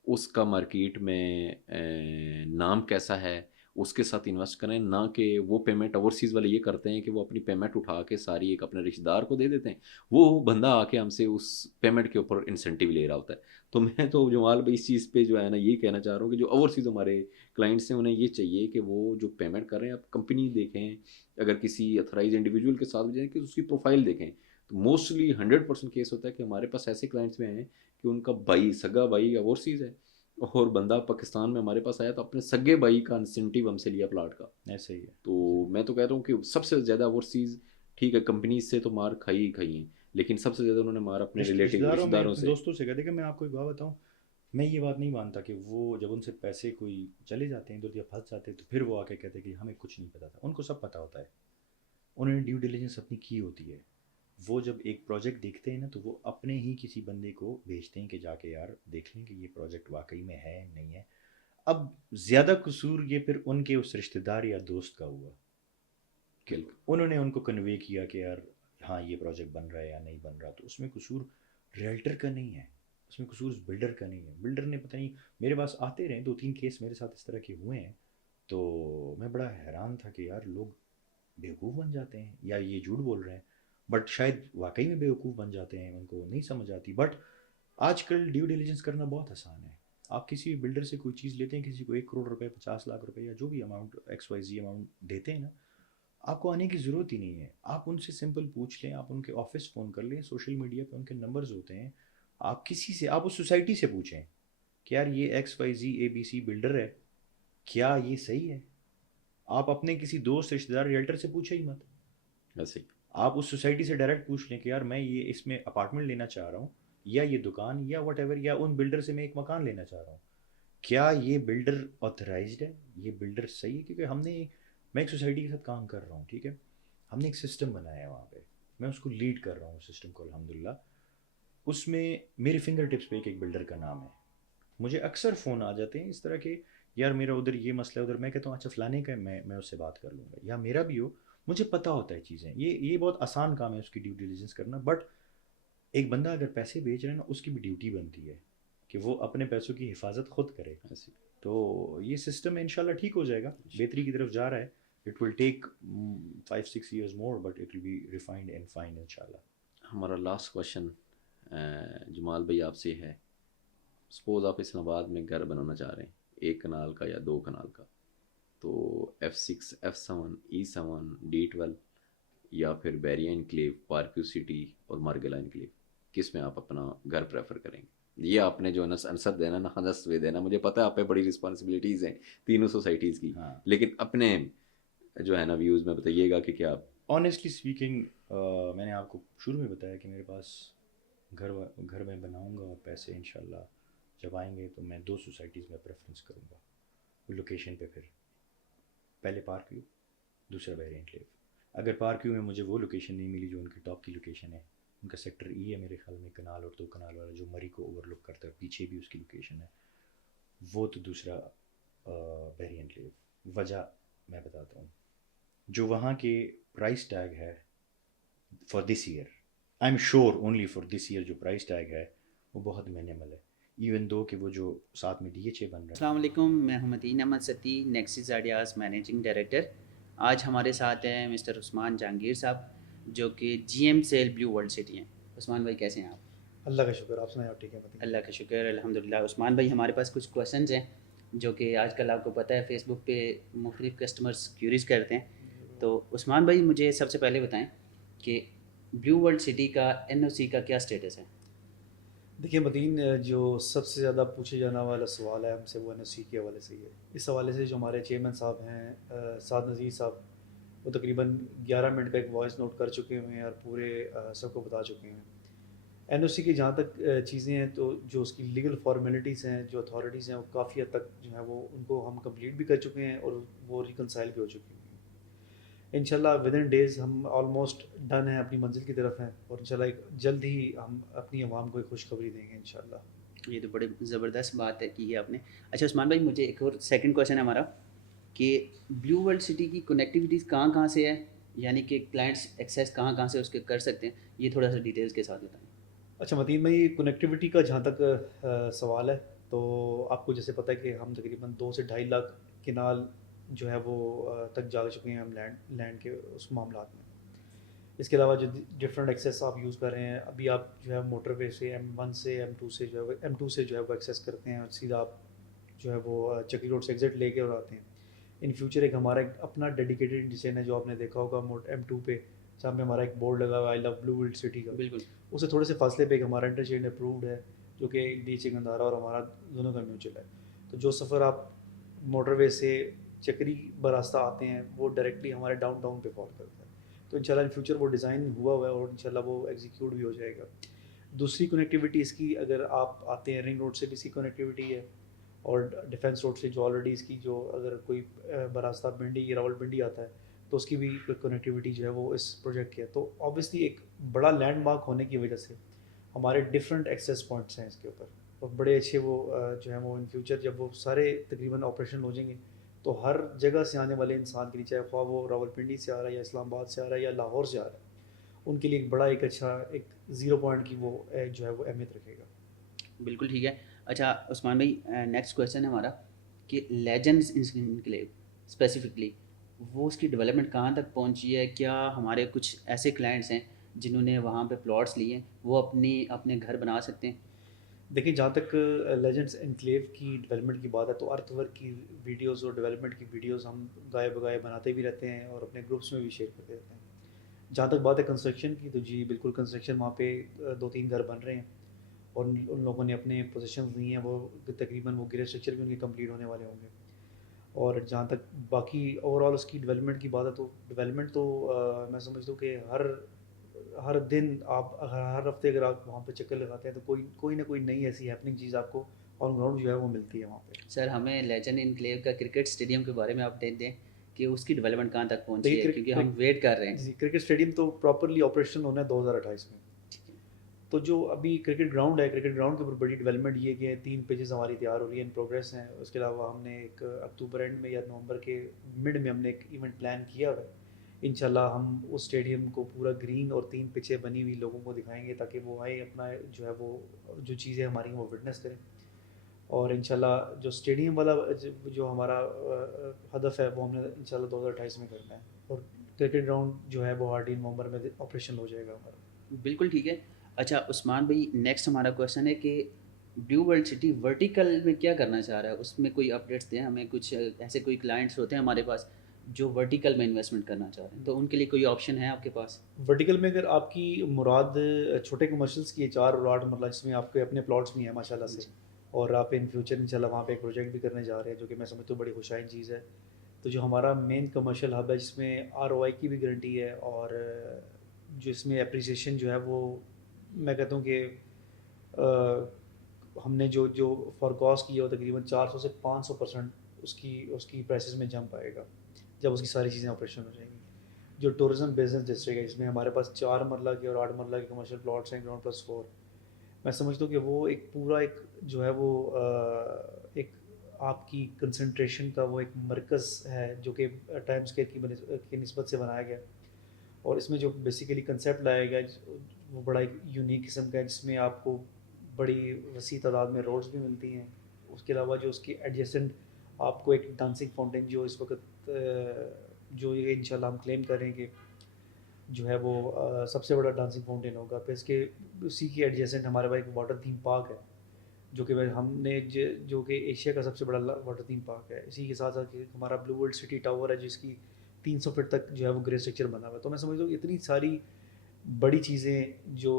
اس کا مارکیٹ میں نام کیسا ہے، اس کے ساتھ انویسٹ کریں. نہ کہ وہ پیمنٹ اوورسیز والے یہ کرتے ہیں کہ وہ اپنی پیمنٹ اٹھا کے ساری ایک اپنے رشتہ دار کو دے دیتے ہیں، وہ بندہ آ کے ہم سے اس پیمنٹ کے اوپر انسینٹیو لے رہا ہوتا ہے. تو میں تو جمال بھائی اس چیز پہ جو ہے نا یہی کہنا چاہ رہا ہوں کہ جو اوورسیز ہمارے کلائنٹس ہیں انہیں یہ چاہیے کہ وہ جو پیمنٹ کر رہے ہیں آپ کمپنی دیکھیں، اگر کسی اتھرائز انڈیویجول کے ساتھ بھی جائیں کہ اس کی پروفائل دیکھیں. تو موسٹلی 100% کیس ہوتا ہے کہ ہمارے پاس ایسے کلائنٹس بھی ہیں کہ ان کا بھائی سگا بھائی اوورسیز ہے اور بندہ پاکستان میں ہمارے پاس آیا تو اپنے سگے بھائی کا انسینٹیو ہم سے لیا پلاٹ کا. ایسا ہی ہے. تو میں تو کہتا ہوں کہ سب سے زیادہ اوورسیز ٹھیک ہے کمپنیز سے تو مار کھائی ہی کھائی ہیں، لیکن سب سے زیادہ انہوں نے مار اپنے رشتہ ریلیٹیو داروں رشتہ میں داروں سے. دوستوں سے کہتے کہ میں آپ کو ایک بات بتاؤں، میں یہ بات نہیں مانتا کہ وہ جب ان سے پیسے کوئی چلے جاتے ہیں ادھر یا پھنس جاتے ہیں تو پھر وہ آ کے کہتے ہیں کہ ہمیں کچھ نہیں پتا تھا. ان کو سب پتہ ہوتا ہے، انہوں نے ڈیو ڈیلیجنس اپنی کی ہوتی ہے. وہ جب ایک پروجیکٹ دیکھتے ہیں نا تو وہ اپنے ہی کسی بندے کو بھیجتے ہیں کہ جا کے یار دیکھ لیں کہ یہ پروجیکٹ واقعی میں ہے نہیں ہے. اب زیادہ قصور یہ پھر ان کے اس رشتہ دار یا دوست کا ہوا کہ بالکل. انہوں نے ان کو کنوے کیا کہ یار ہاں یہ پروجیکٹ بن رہا ہے یا نہیں بن رہا. تو اس میں قصور ریئلٹر کا نہیں ہے، اس میں قصور بلڈر کا نہیں ہے. بلڈر نے پتہ نہیں، میرے پاس آتے رہے 2-3 کیس میرے ساتھ اس طرح کے ہوئے ہیں، تو میں بڑا حیران تھا کہ یار لوگ بیوقوف بن جاتے ہیں یا یہ جھوٹ بول رہے ہیں، بٹ شاید واقعی میں بیوقوف بن جاتے ہیں، ان کو نہیں سمجھ آتی. بٹ آج کل ڈیو ڈیلیجنس کرنا بہت آسان ہے. آپ کسی بھی بلڈر سے کوئی چیز لیتے ہیں، کسی کو 1 کروڑ روپے 50 لاکھ روپے یا جو بھی اماؤنٹ XYZ اماؤنٹ دیتے ہیں نا، آپ کو آنے کی ضرورت ہی نہیں ہے. آپ ان سے سمپل پوچھ لیں، آپ ان کے آفس فون کر لیں، سوشل میڈیا پہ ان کے نمبرز ہوتے ہیں، آپ کسی سے، آپ اس سوسائٹی سے پوچھیں کہ یار یہ XYZ ABC بلڈر ہے، کیا یہ صحیح ہے؟ آپ اپنے کسی دوست رشتہ دار ریئلٹر سے پوچھیں ہی مت. ایسے ہی آپ اس سوسائٹی سے ڈائریکٹ پوچھ لیں کہ یار میں یہ اس میں اپارٹمنٹ لینا چاہ رہا ہوں یا یہ دکان یا واٹ ایور، یا ان بلڈر سے میں ایک مکان لینا چاہ رہا ہوں، کیا یہ بلڈر آتھرائزڈ ہے، یہ بلڈر صحیح ہے؟ کیونکہ ہم نے، میں ایک سوسائٹی کے ساتھ کام کر رہا ہوں، ٹھیک ہے، ہم نے ایک سسٹم بنایا ہے وہاں پہ، میں اس کو لیڈ کر رہا ہوں سسٹم کو الحمدللہ. اس میں میرے فنگر ٹپس پہ ایک بلڈر کا نام ہے. مجھے اکثر فون آ جاتے ہیں اس طرح کے، یار میرا ادھر یہ مسئلہ ہے، ادھر میں کہتا ہوں اچھا فلانے کا میں اس سے بات کر لوں گا، یا میرا بھی ہو، مجھے پتہ ہوتا ہے چیزیں. یہ بہت آسان کام ہے اس کی ڈیو ڈیلیجنس کرنا. بٹ ایک بندہ اگر پیسے بھیج رہا ہے نا، اس کی بھی ڈیوٹی بنتی ہے کہ وہ اپنے پیسوں کی حفاظت خود کرے. ایسے ہی. تو یہ سسٹم انشاءاللہ ٹھیک ہو جائے گا، بہتری کی طرف جا رہا ہے. It will take 5-6 years more but it will be refined and fine انشاءاللہ. ہمارا لاسٹ کوشچن جمال بھائی آپ سے ہے. سپوز آپ اسلام آباد میں گھر بنانا چاہ رہے ہیں 1 کنال کا یا 2 کنال کا، تو F6 F7 E7 D12 یا پھر بیریا انکلیو، پارکیو سٹی اور مارگلا انکلیو، کس میں آپ اپنا گھر پریفر کریں گے؟ یہ آپ نے جو آنسر دینا نا نسوے دینا، مجھے پتہ ہے آپ پہ بڑی رسپانسبلٹیز ہیں تینوں سوسائٹیز کی، ہاں لیکن اپنے جو ہے نا ویوز میں بتائیے گا کہ کیا. آنیسٹلی اسپیکنگ میں نے آپ کو شروع میں بتایا کہ میرے پاس گھر میں بناؤں گا اور پیسے انشاءاللہ جب آئیں گے تو میں 2 سوسائٹیز میں پریفرنس کروں گا لوکیشن پہ. پھر پہلے پارک ویو، دوسرا بیریا انکلیو. اگر پارک ویو میں مجھے وہ لوکیشن نہیں ملی جو ان کی ٹاپ کی لوکیشن ہے، ان کا سیکٹر ای ہے میرے خیال میں، کنال اور 2 کنال والا جو مری کو اوور لک کرتا ہے، پیچھے بھی اس کی لوکیشن ہے، وہ تو دوسرا بیریا انکلیو. وجہ میں بتاتا ہوں، جو وہاں کے پرائس ٹیگ ہے for this year, I am sure only for this year جو پرائس ٹیگ ہے وہ بہت مینیمل ہے، ایون دو کہ وہ جو ساتھ میں DHA بن رہا ہے. السلام علیکم، میں ہوں متین احمد ستی، نیکسس آئیڈیاز مینیجنگ ڈائریکٹر. آج ہمارے ساتھ ہیں مسٹر عثمان جہانگیر صاحب جو کہ GM sale Blue World City ہیں. عثمان بھائی کیسے ہیں آپ؟ اللہ کا شکر، آپ سنائیں آپ ٹھیک ہیں؟ اللہ کا شکر الحمدللہ. عثمان بھائی ہمارے پاس کچھ کویشچنز ہیں جو کہ آج کل آپ کو پتہ ہے فیس بک پہ مختلف کسٹمرز کیوریز کرتے ہیں. تو عثمان بھائی مجھے سب سے پہلے بتائیں کہ بلیو ورلڈ سٹی کا NOC کا کیا اسٹیٹس ہے؟ دیکھیے متین، جو سب سے زیادہ پوچھے جانے والا سوال ہے ہم سے وہ NOC کے حوالے سے ہی ہے. اس حوالے سے جو ہمارے چیئرمین صاحب ہیں سعد نذیر صاحب، وہ تقریباً 11 منٹ کا ایک وائس نوٹ کر چکے ہوئے ہیں اور پورے سب کو بتا چکے ہیں. NOC کی جہاں تک چیزیں ہیں تو جو اس کی لیگل فارمیلٹیز ہیں جو اتھارٹیز ہیں وہ کافی حد تک جو ہے وہ ان کو ہم کمپلیٹ بھی کر چکے ہیں اور وہ ریکنسائل بھی ہو چکی ہیں. انشاءاللہ ود ان ڈیز ہم آلموسٹ ڈن ہیں، اپنی منزل کی طرف ہیں، اور انشاءاللہ ایک جلد ہی ہم اپنی عوام کو ایک خوشخبری دیں گے انشاءاللہ. یہ تو بڑے زبردست بات ہے کی ہے آپ نے. اچھا عثمان بھائی، مجھے ایک اور سیکنڈ کویشچن ہے ہمارا کہ بلیو ورلڈ سٹی کی کنیکٹیوٹیز کہاں کہاں سے ہے، یعنی کہ کلائنٹس ایکسیس کہاں کہاں سے اس کے کر سکتے ہیں، یہ تھوڑا سا ڈیٹیلز کے ساتھ بتائیں. اچھا متین بھائی، کنیکٹیوٹی کا جہاں تک سوال ہے تو آپ کو جیسے پتہ ہے کہ ہم تقریباً 2 سے 2.5 لاکھ کنال جو ہے وہ تک جا چکے ہیں ہم لینڈ کے اس معاملات میں. اس کے علاوہ جو ڈفرینٹ ایکسیس آپ یوز کر رہے ہیں، ابھی آپ جو ہے موٹر وے سے M1 سے M2 سے جو ہے M2 سے جو ہے وہ ایکسیس کرتے ہیں اور سیدھا آپ جو ہے وہ چکی روڈ سے ایگزٹ لے کے اور آتے ہیں. ان فیوچر ایک ہمارا ایک اپنا ڈیڈیکیٹڈ انٹرچینج ہے جو آپ نے دیکھا ہوگا M2 پہ، جہاں پہ ہمارا ایک بورڈ لگا ہوا ہے آئی لو بلیو ورلڈ سٹی کا. بالکل. اس سے تھوڑے سے فاصلے پہ ایک ہمارا انٹرچینج اپرووڈ ہے جو کہ DH گندھارا اور ہمارا دونوں کا میوچل ہے. تو جو سفر آپ موٹر وے سے چکری براستہ آتے ہیں وہ ڈائریکٹلی ہمارے ڈاؤن ٹاؤن پہ فال کرتا ہے. تو انشاءاللہ ان فیوچر وہ ڈیزائن ہوا ہوا ہے اور انشاءاللہ وہ ایگزیکیوٹ بھی ہو جائے گا. دوسری کنیکٹیوٹی اس کی اگر آپ آتے ہیں رنگ روڈ سے بھی اس کی کنیکٹیوٹی ہے، اور ڈیفینس روڈ سے جو آلریڈی اس کی جو اگر کوئی براستہ بنڈی راول پنڈی آتا ہے تو اس کی بھی کنیکٹیوٹی جو ہے وہ اس پروجیکٹ کی ہے. تو آبویسلی ایک بڑا لینڈ مارک ہونے کی وجہ سے ہمارے ڈفرینٹ ایکسیس پوائنٹس ہیں اس کے اوپر، اور بڑے اچھے وہ جو ہیں وہ ان فیوچر جب وہ سارے تقریباً آپریشن ہو جائیں گے تو ہر جگہ سے آنے والے انسان کے لیے، چاہے خواہ وہ راول پنڈی سے آ رہا ہے یا اسلام آباد سے آ رہا ہے یا لاہور سے آ رہا ہے، ان کے لیے ایک بڑا ایک اچھا ایک 0 پوائنٹ کی وہ جو ہے وہ اہمیت رکھے گا. بالکل ٹھیک ہے. اچھا عثمان بھائی، نیکسٹ کویشچن ہے ہمارا کہ لیجنڈز انکلیو اسپیسیفکلی وہ اس کی ڈیولپمنٹ کہاں تک پہنچی ہے؟ کیا ہمارے کچھ ایسے کلائنٹس ہیں جنہوں نے وہاں پہ پلاٹس لیے ہیں وہ اپنے گھر بنا سکتے ہیں؟ دیکھیں، جہاں تک لیجنڈس انکلیو کی ڈیولپمنٹ کی بات ہے تو ارتھ ورک کی ویڈیوز اور ڈیولپمنٹ کی ویڈیوز ہم گائے بگائے بناتے بھی رہتے ہیں اور اپنے گروپس میں بھی شیئر کرتے رہتے ہیں. جہاں تک بات ہے کنسٹرکشن کی تو جی بالکل کنسٹرکشن وہاں پہ 2-3 گھر بن رہے ہیں اور ان لوگوں نے اپنے پوزیشنز لی ہیں، وہ تقریباً وہ گرے اسٹرکچر بھی ان کے کمپلیٹ ہونے والے ہوں گے. اور جہاں تک باقی اوور آل اس کی ڈیولپمنٹ کی بات ہے تو ڈیولپمنٹ تو میں سمجھتا ہوں کہ ہر دن آپ ہر ہفتے اگر آپ وہاں پہ چکر لگاتے ہیں تو کوئی نہ کوئی نئی ایسی ہیپننگ چیز آپ کو آن گراؤنڈ جو ہے وہ ملتی ہے وہاں پہ. سر ہمیں لیجنڈ انکلیو کا کرکٹ اسٹیڈیم کے بارے میں اپڈیٹ دیں کہ اس کی ڈیولپمنٹ کہاں تک پہنچی ہے، کیونکہ ہم ویٹ کر رہے ہیں. جی، کرکٹ اسٹیڈیم تو پراپرلی آپریشنل ہونا ہے 2028 میں. تو جو ابھی کرکٹ گراؤنڈ ہے، کرکٹ گراؤنڈ کے اوپر بڑی ڈیولپمنٹ یہ کہ 3 پیجز ہماری تیار ہو رہی ہیں، ان پروگریس ہیں. اس کے علاوہ ہم نے ایک اکتوبر اینڈ میں یا نومبر کے مڈ میں ہم نے ایک ایونٹ پلان کیا ہوا ہے. انشاءاللہ ہم اس اسٹیڈیم کو پورا گرین اور 3 پچیں بنی ہوئی لوگوں کو دکھائیں گے تاکہ وہ آئیں اپنا جو ہے وہ جو چیزیں ہماری وہ وٹنس کریں. اور انشاءاللہ جو اسٹیڈیم والا جو ہمارا ہدف ہے وہ ہم نے انشاءاللہ 2028 میں کرنا ہے، اور کرکٹ گراؤنڈ جو ہے وہ ہارڈلی نومبر میں آپریشن ہو جائے گا ہمارا. بالکل ٹھیک ہے. اچھا عثمان بھائی، نیکسٹ ہمارا کویشچن ہے کہ بلیو ورلڈ سٹی ورٹیکل میں کیا کرنا چاہ رہا ہے، اس میں کوئی اپڈیٹس دیں ہمیں. کچھ ایسے کوئی کلائنٹس ہوتے ہیں ہمارے پاس جو ورٹیکل میں انویسٹمنٹ کرنا چاہ رہے ہیں، تو ان کے لیے کوئی آپشن ہے آپ کے پاس؟ ورٹیکل میں اگر آپ کی مراد چھوٹے کمرشلس کی 4 اور 8 مرلہ جس میں آپ کے اپنے پلاٹس بھی ہیں ماشاءاللہ سے، اور آپ ان فیوچر انشاءاللہ وہاں پہ ایک پروجیکٹ بھی کرنے جا رہے ہیں جو کہ میں سمجھتا ہوں بڑی خوشائن چیز ہے. تو جو ہمارا مین کمرشل ہب ہے جس میں ROI کی بھی گارنٹی ہے اور جو اس میں اپریسیشن جو ہے وہ میں کہتا ہوں کہ ہم نے جو فورکاسٹ کیا وہ تقریباً 400 سے 500% اس کی پرائسز میں جمپ آئے گا جب اس کی ساری چیزیں آپریشن ہو جائیں گی. جو ٹورزم بزنس ڈسٹرکٹ ہے جس میں ہمارے پاس 4 مرلہ کے اور 8 مرلہ کے کمرشل پلاٹس ہیں گراؤنڈ +4، میں سمجھتا ہوں کہ وہ ایک پورا ایک جو ہے وہ ایک آپ کی کنسنٹریشن کا وہ ایک مرکز ہے جو کہ ٹائم اسکیل کی نسبت سے بنایا گیا. اور اس میں جو بیسیکلی کنسیپٹ لایا گیا وہ بڑا ایک یونیک قسم کا ہے جس میں آپ کو بڑی وسیع تعداد میں روڈز بھی ملتی ہیں. اس کے علاوہ جو اس کی ایڈجسٹنٹ آپ کو ایک ڈانسنگ فاؤنٹین جو اس وقت جو یہ انشاءاللہ ہم کلیم کریں کہ جو ہے وہ سب سے بڑا ڈانسنگ فاؤنٹین ہوگا. پھر اس کے اسی کی ایڈجسٹنٹ ہمارے پاس ایک واٹر تھیم پارک ہے جو کہ ہم نے جو کہ ایشیا کا سب سے بڑا واٹر تھیم پارک ہے. اسی کے ساتھ ساتھ ہمارا بلیو ورلڈ سٹی ٹاور ہے جس کی 300 فٹ تک جو ہے وہ گرے اسٹرکچر بنا ہوا ہے. تو میں سمجھتا ہوں اتنی ساری بڑی چیزیں جو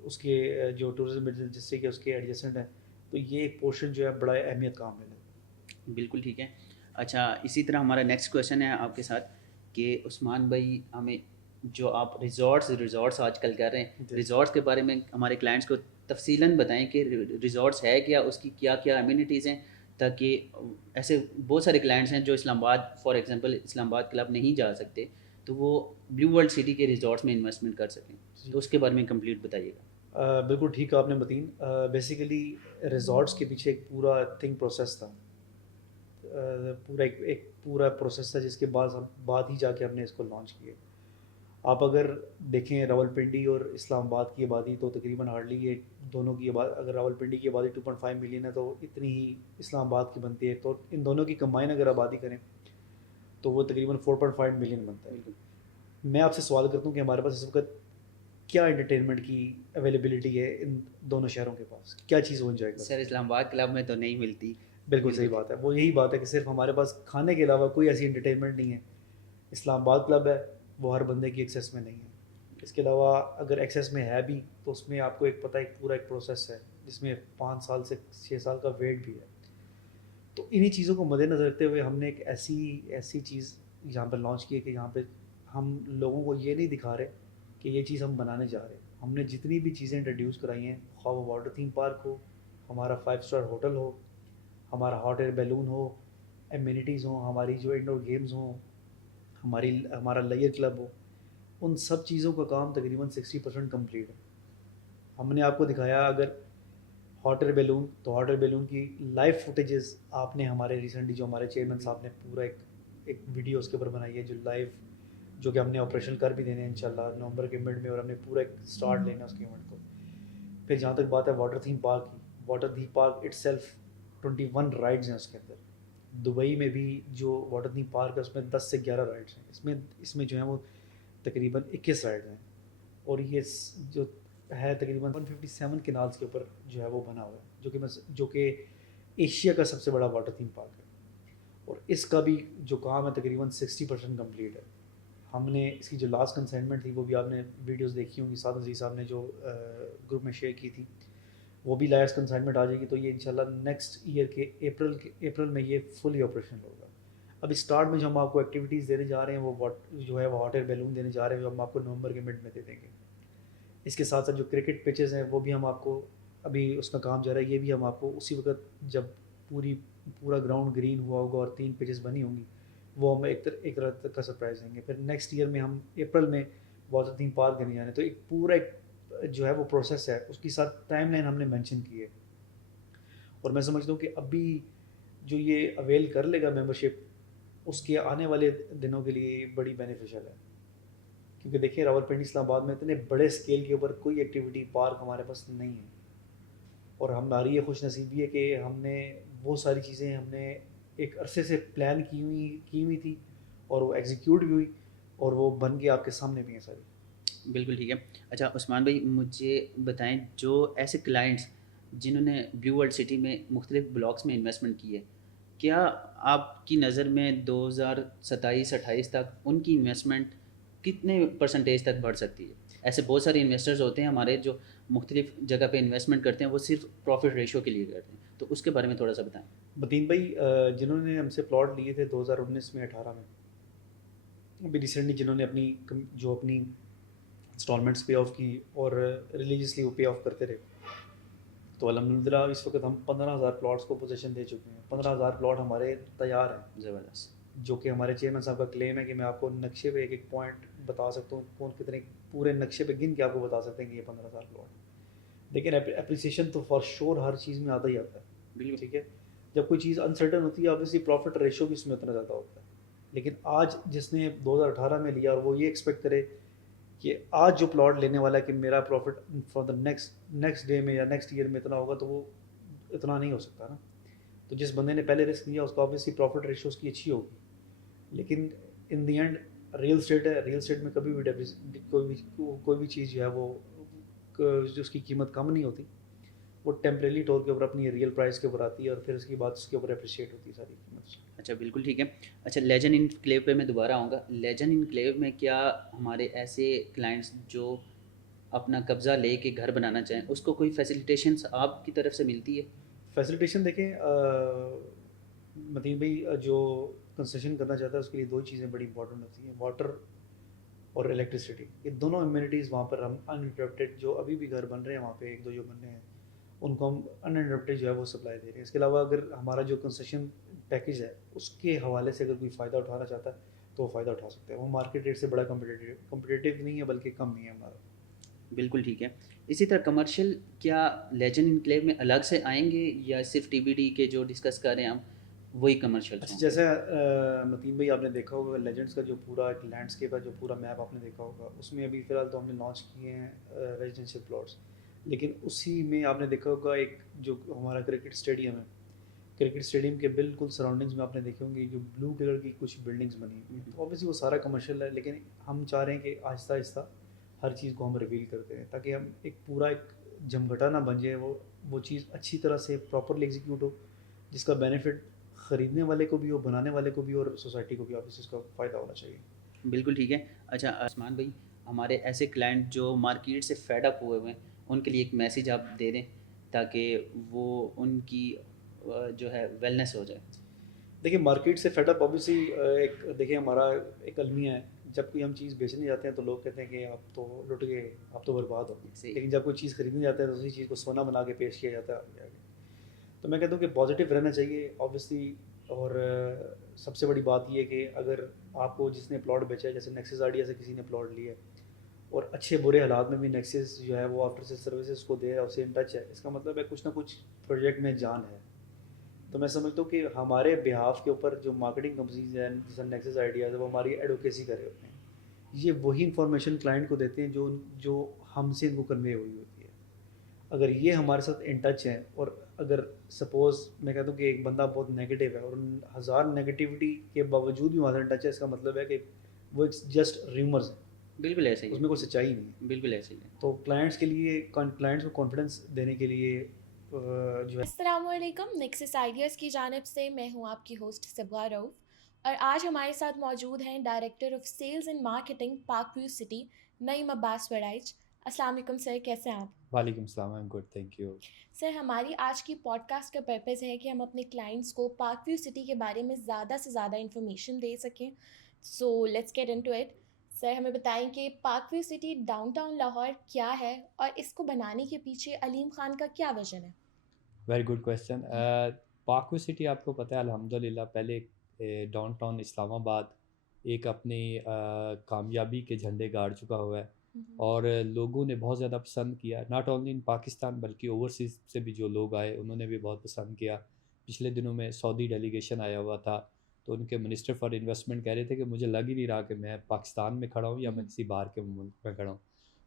اس کے جو ٹورزم جس سے کہ اس کے ایڈجسٹنٹ ہیں، تو یہ ایک پورشن جو ہے بڑا اہمیت کا حامل ہے. بالکل ٹھیک ہے. اچھا اسی طرح ہمارا نیکسٹ کویشچن ہے آپ کے ساتھ کہ عثمان بھائی ہمیں جو آپ ریزورٹس آج کل کر رہے ہیں، جی۔ ریزورٹس کے بارے میں ہمارے کلائنٹس کو تفصیلاً بتائیں کہ ریزورٹس ہے کیا، اس کی کیا کیا امینٹیز ہیں، تاکہ ایسے بہت سارے کلائنٹس ہیں جو اسلام آباد فار ایگزامپل اسلام آباد کلب نہیں جا سکتے، تو وہ بلیو ورلڈ سٹی کے ریزورٹس میں انویسٹمنٹ کر سکیں، تو اس کے بارے میں کمپلیٹ بتائیے گا۔ بالکل ٹھیک ہے آپ نے متین، بیسیکلی ریزورٹس کے پیچھے ایک پورا تھنک پروسیس تھا، پورا ایک پورا پروسیس تھا جس کے بعد ہی جا کے ہم نے اس کو لانچ کیا۔ آپ اگر دیکھیں راولپنڈی اور اسلام آباد کی آبادی تو تقریباً ہارڈلی یہ دونوں کی آبادی، اگر راولپنڈی کی آبادی 2.5 ملین ہے تو اتنی ہی اسلام آباد کی بنتی ہے، تو ان دونوں کی کمبائن اگر آبادی کریں تو وہ تقریباً 4.5 ملین بنتا ہے۔ میں آپ سے سوال کرتا ہوں کہ ہمارے پاس اس وقت کیا انٹرٹینمنٹ کی اویلیبلٹی ہے ان دونوں شہروں کے پاس، کیا چیز ہو جائے گا؟ سر اسلام آباد کلب میں تو نہیں ملتی۔ بالکل صحیح بات ہے، وہ یہی بات ہے کہ صرف ہمارے پاس کھانے کے علاوہ کوئی ایسی انٹرٹینمنٹ نہیں ہے۔ اسلام آباد کلب ہے وہ ہر بندے کی ایکسیس میں نہیں ہے، اس کے علاوہ اگر ایکسیس میں ہے بھی تو اس میں آپ کو ایک پتہ ایک پورا ایک پروسیس ہے جس میں 5 سال سے 6 سال کا ویٹ بھی ہے۔ تو انہی چیزوں کو مد نظر رکھتے ہوئے ہم نے ایک ایسی چیز یہاں پہ لانچ کی ہے کہ یہاں پہ ہم لوگوں کو یہ نہیں دکھا رہے کہ یہ چیز ہم بنانے جا رہے ہیں۔ ہم نے جتنی بھی چیزیں انٹروڈیوس کرائی ہیں، خواہ وہ واٹر تھیم پارک ہو، ہمارا 5 اسٹار ہوٹل ہو، ہمارا ہاٹ ایئر بیلون ہو، ایمینٹیز ہوں، ہماری جو انڈور گیمز ہوں، ہمارا لیئر کلب ہو، ان سب چیزوں کا کام تقریباً 60% کمپلیٹ ہے۔ ہم نے آپ کو دکھایا اگر ہاٹ ایئر بیلون، تو ہاٹ ایئر بیلون کی لائیو فوٹیجز آپ نے ہمارے ریسنٹلی جو ہمارے چیئرمین صاحب نے پورا ایک ویڈیو اس کے اوپر بنائی ہے جو لائیو، جو کہ ہم نے آپریشن کر بھی دینے ہیں انشاءاللہ نومبر کے مڈ میں، اور ہم نے پورا ایک سٹارٹ لینا اس کے ایونٹ کو۔ پھر جہاں تک بات ہے واٹر تھیم پارک کی، water theme park it self 21 rides ہیں اس کے اندر۔ دبئی میں بھی جو واٹر تھیم پارک ہے اس میں 10 سے 11 رائڈس ہیں، اس میں جو ہیں وہ تقریباً 21 رائڈ ہیں، اور یہ جو ہے تقریباً 157 کنالز کے اوپر جو ہے وہ بنا ہوا ہے، جو کہ ایشیا کا سب سے بڑا واٹر تھیم پارک ہے، اور اس کا بھی جو کام ہے تقریباً 60% کمپلیٹ ہے۔ ہم نے اس کی جو لاسٹ کنسائنمنٹ تھی وہ بھی آپ نے ویڈیوز دیکھی ہوں گی، سعد عزیز صاحب نے جو گروپ میں شیئر کی تھی، وہ بھی لاسٹ کنسائنمنٹ آ جائے گی، تو یہ انشاءاللہ نیکسٹ ایئر کے اپریل میں یہ فلی آپریشنل ہوگا۔ اب اسٹارٹ میں جو ہم آپ کو ایکٹیویٹیز دینے جا رہے ہیں وہ جو ہے وہ ہاٹ ایئر بیلون دینے جا رہے ہیں جو ہم آپ کو نومبر کے مڈ میں دے دیں گے۔ اس کے ساتھ ساتھ جو کرکٹ پچز ہیں وہ بھی ہم آپ کو، ابھی اس کا کام جا رہا ہے، یہ بھی ہم آپ کو اسی وقت جب پورا گراؤنڈ گرین ہوا ہوگا اور 3 پچز بنی ہوں گی وہ ہم ایک طرح کا سرپرائز دیں گے۔ پھر نیکسٹ ایئر میں ہم اپریل میں واٹر تھیم پارک دینے جانے ہیں، تو ایک پورا ایک جو ہے وہ پروسیس ہے، اس کی ساتھ ٹائم لائن ہم نے مینشن کی ہے، اور میں سمجھتا ہوں کہ ابھی جو یہ اویل کر لے گا ممبرشپ اس کے آنے والے دنوں کے لیے بڑی بینیفیشل ہے، کیونکہ دیکھیں راولپنڈی اسلام آباد میں اتنے بڑے اسکیل کے اوپر کوئی ایکٹیویٹی پارک ہمارے پاس نہیں ہے، اور ہماری یہ خوش نصیبی ہے کہ ہم نے وہ ساری چیزیں ہم نے ایک عرصے سے پلان کی ہوئی تھی، اور وہ ایگزیکیوٹ بھی ہوئی، اور وہ بن کے آپ کے سامنے بھی ہیں ساری۔ بالکل ٹھیک ہے۔ اچھا عثمان بھائی مجھے بتائیں، جو ایسے کلائنٹس جنہوں نے بلیو ورلڈ سٹی میں مختلف بلاکس میں انویسٹمنٹ کی ہے، کیا آپ کی نظر میں 2027-28 تک ان کی انویسٹمنٹ کتنے پرسنٹیج تک بڑھ سکتی ہے؟ ایسے بہت سارے انویسٹرز ہوتے ہیں ہمارے جو مختلف جگہ پہ انویسٹمنٹ کرتے ہیں، وہ صرف پروفٹ ریشو کے لیے کرتے ہیں، تو اس کے بارے میں تھوڑا سا بتائیں۔ متین بھائی، جنہوں نے ہم سے پلاٹ لیے تھے 2019 میں 18 میں، ابھی ریسنٹلی جنہوں نے اپنی انسٹالمنٹس پے آف کی اور ریلیجیسلی وہ پے آف کرتے رہے، تو الحمدللہ اس وقت ہم 15,000 پلاٹس کو پوزیشن دے چکے ہیں۔ 15,000 پلاٹ ہمارے تیار ہیں، زبردست۔ جو کہ ہمارے چیئرمین صاحب کا کلیم ہے کہ میں آپ کو نقشے پہ ایک پوائنٹ بتا سکتا ہوں، کون کتنے پورے نقشے پہ گن کے آپ کو بتا سکتے ہیں کہ یہ 15,000 پلاٹ۔ لیکن اپریسیشن تو فار شور ہر چیز میں آتا ہی آتا ہے، بالکل ٹھیک ہے۔ جب کوئی چیز انسرٹن ہوتی ہے آبویسلی پروفٹ ریشو بھی اس میں اتنا زیادہ ہوتا ہے، لیکن آج جس نے 2018 میں لیا اور وہ یہ ایکسپیکٹ کرے کہ آج جو پلاٹ لینے والا ہے کہ میرا profit for the next day میں یا نیکسٹ ایئر میں اتنا ہوگا، تو وہ اتنا نہیں ہو سکتا نا۔ تو جس بندے نے پہلے رسک لیا اس کو آبویسلی پروفٹ ریشو اس کی اچھی ہوگی، لیکن ان دی اینڈ ریئل اسٹیٹ ہے، ریئل اسٹیٹ میں کبھی بھی کوئی بھی چیز جو ہے وہ جو اس کی قیمت کم نہیں ہوتی، وہ ٹیمپریلی طور کے اوپر اپنی ریئل پرائس کے اوپر آتی ہے، اور پھر اس کے بعد اس کے اوپر اپریشیٹ ہوتی ہے ساری قیمت۔ اچھا بالکل ٹھیک ہے۔ اچھا لیجن انکلیو پہ میں دوبارہ آؤں گا۔ لیجن انکلیو میں کیا ہمارے ایسے کلائنٹس جو اپنا قبضہ لے کے گھر بنانا چاہیں اس کو کوئی فیسیلیٹیشنس آپ کی طرف سے ملتی ہے؟ فیسیلیٹیشن دیکھیں متین بھائی، جو کنسٹرکشن کرنا چاہتا ہے اس کے لیے 2 چیزیں بڑی امپورٹنٹ ہوتی ہیں، واٹر اور الیکٹریسٹی، یہ دونوں امینٹیز وہاں پر ہم انٹرپٹیڈ، جو ابھی بھی گھر بن رہے ہیں وہاں پہ ایک دو جو بن رہے ہیں ان کو ہم انٹرپٹیڈ جو ہے وہ سپلائی دے رہے ہیں. اس کے علاوہ اگر ہمارا جو کنسیشن پیکیج ہے اس کے حوالے سے اگر کوئی فائدہ اٹھانا چاہتا ہے تو وہ فائدہ اٹھا سکتے ہیں. وہ مارکیٹ ریٹ سے بڑا کمپٹیٹیو نہیں ہے بلکہ کم ہی ہے ہمارا. بالکل ٹھیک ہے. اسی طرح کمرشل کیا لیجنڈ انکلیو میں الگ سے آئیں گے یا صرف ٹی بی ڈی کے جو ڈسکس کر رہے ہیں ہم وہی کمرشل؟ اچھا، جیسے متین بھائی آپ نے دیکھا ہوگا لیجنڈس کا جو پورا ایک لینڈسکیپ ہے، جو پورا میپ آپ نے دیکھا ہوگا، اس میں ابھی فی الحال تو ہم نے لانچ کیے ہیں ریزیڈینشیل پلاٹس، لیکن اسی میں آپ نے دیکھا ہوگا ایک جو ہمارا کرکٹ اسٹیڈیم ہے، کرکٹ اسٹیڈیم کے بالکل سراؤنڈنگز میں آپ نے دیکھے ہوں گے جو بلو کلر کی کچھ بلڈنگس بنی ہوئی ہیں. تو اوبیسلی وہ سارا کمرشل ہے، لیکن ہم چاہ رہے ہیں کہ آہستہ آہستہ ہر چیز کو ہم ریویل کرتے ہیں تاکہ ہم ایک پورا ایک جھمگھٹا نہ بن جائے، وہ چیز اچھی طرح سے پراپرلی ایگزیکیوٹ ہو جس کا بینیفٹ خریدنے والے کو بھی ہو، بنانے والے کو بھی، اور سوسائٹی کو بھی آفس کا فائدہ ہونا چاہیے. بالکل ٹھیک ہے. اچھا عثمان بھائی، ہمارے ایسے کلائنٹ جو مارکیٹ سے فیڈ اپ ہوئے ہوئے ہیں ان کے لیے ایک میسیج آپ دے دیں تاکہ وہ ان کی جو ہے ویلنس ہو جائے. دیکھیں مارکیٹ سے فیڈ اپ اوبیسلی ایک دیکھیں ہمارا ایک المیہ ہے، جب کوئی ہم چیز بیچنے جاتے ہیں تو لوگ کہتے ہیں کہ آپ تو لٹ گئے، آپ تو برباد ہو گئے. صحیح. لیکن جب کوئی چیز خریدنے جاتا ہے تو اسی چیز کو سونا بنا کے پیش کیا جاتا ہے آگے آگے. تو میں کہتا ہوں کہ پازیٹیو رہنا چاہیے اوبیسلی. اور سب سے بڑی بات یہ کہ اگر آپ کو جس نے پلاٹ بیچا ہے، جیسے نیکسس آئیڈیا سے کسی نے پلاٹ لیا ہے اور اچھے برے حالات میں بھی نیکسس جو ہے وہ آفٹر سیل سروسز کو دے رہا ہے، اسے ان ٹچ ہے، اس کا مطلب ہے کچھ نہ کچھ پروجیکٹ میں جان ہے. تو میں سمجھتا ہوں کہ ہمارے بہاف کے اوپر جو مارکیٹنگ کمپنیز ہیں جیسے نیکسس آئیڈیاز ہے وہ ہماری ایڈوکیسی کر رہے ہوتے ہیں. یہ وہی انفارمیشن کلائنٹ کو دیتے ہیں جو ہم سے ان کو کنوے ہوئی ہوتی ہے. اگر یہ ہمارے ساتھ ان ٹچ ہیں، اور اگر سپوز میں کہتا ہوں کہ ایک بندہ بہت نیگیٹو ہے اور ان ہزار نیگیٹیوٹی کے باوجود بھی ہمارے ساتھ ٹچ ہے، اس کا مطلب ہے کہ وہ جسٹ ریومرز ہیں، بالکل ایسے ہی اس میں کوئی سچائی نہیں ہے. بالکل ایسے ہی ہے. تو کلائنٹس کے لیے، کلائنٹس کو کانفیڈنس دینے کے لیے جو ہے. السلام علیکم، نیکسس آئیڈیاز کی جانب سے میں ہوں آپ کی ہوسٹ صبغہ رؤف، اور آج ہمارے ساتھ موجود ہیں director of sales and marketing Park View City Naeem Abbas Warraich. السلام علیکم سر، کیسے ہیں آپ؟ وعلیکم السلام، I am good, thank you. Sir, ہماری آج کی پوڈ کاسٹ کا پرپز ہے کہ ہم اپنے کلائنٹس کو پارک ویو سٹی کے بارے میں زیادہ سے زیادہ انفارمیشن دے سکیں. So let's get into it. Sir ہمیں بتائیں کہ Park View City downtown Lahore کیا ہے اور اس کو بنانے کے پیچھے علیم خان کا کیا ویژن ہے؟ Very good question. Park View City آپ کو پتہ ہے الحمدللہ پہلے ڈاؤن ٹاؤن اسلام آباد ایک اپنی کامیابی کے جھنڈے گاڑ چکا ہوا ہے، اور لوگوں نے بہت زیادہ پسند کیا، ناٹ اونلی ان پاکستان بلکہ اوورسیز سے بھی جو لوگ آئے انہوں نے بھی بہت پسند کیا. پچھلے دنوں میں سعودی ڈیلیگیشن آیا ہوا تھا تو ان کے منسٹر فار انویسٹمنٹ کہہ رہے تھے کہ مجھے لگ ہی نہیں رہا کہ میں پاکستان میں کھڑا ہوں یا میں کسی باہر کے ملک میں کھڑا ہوں.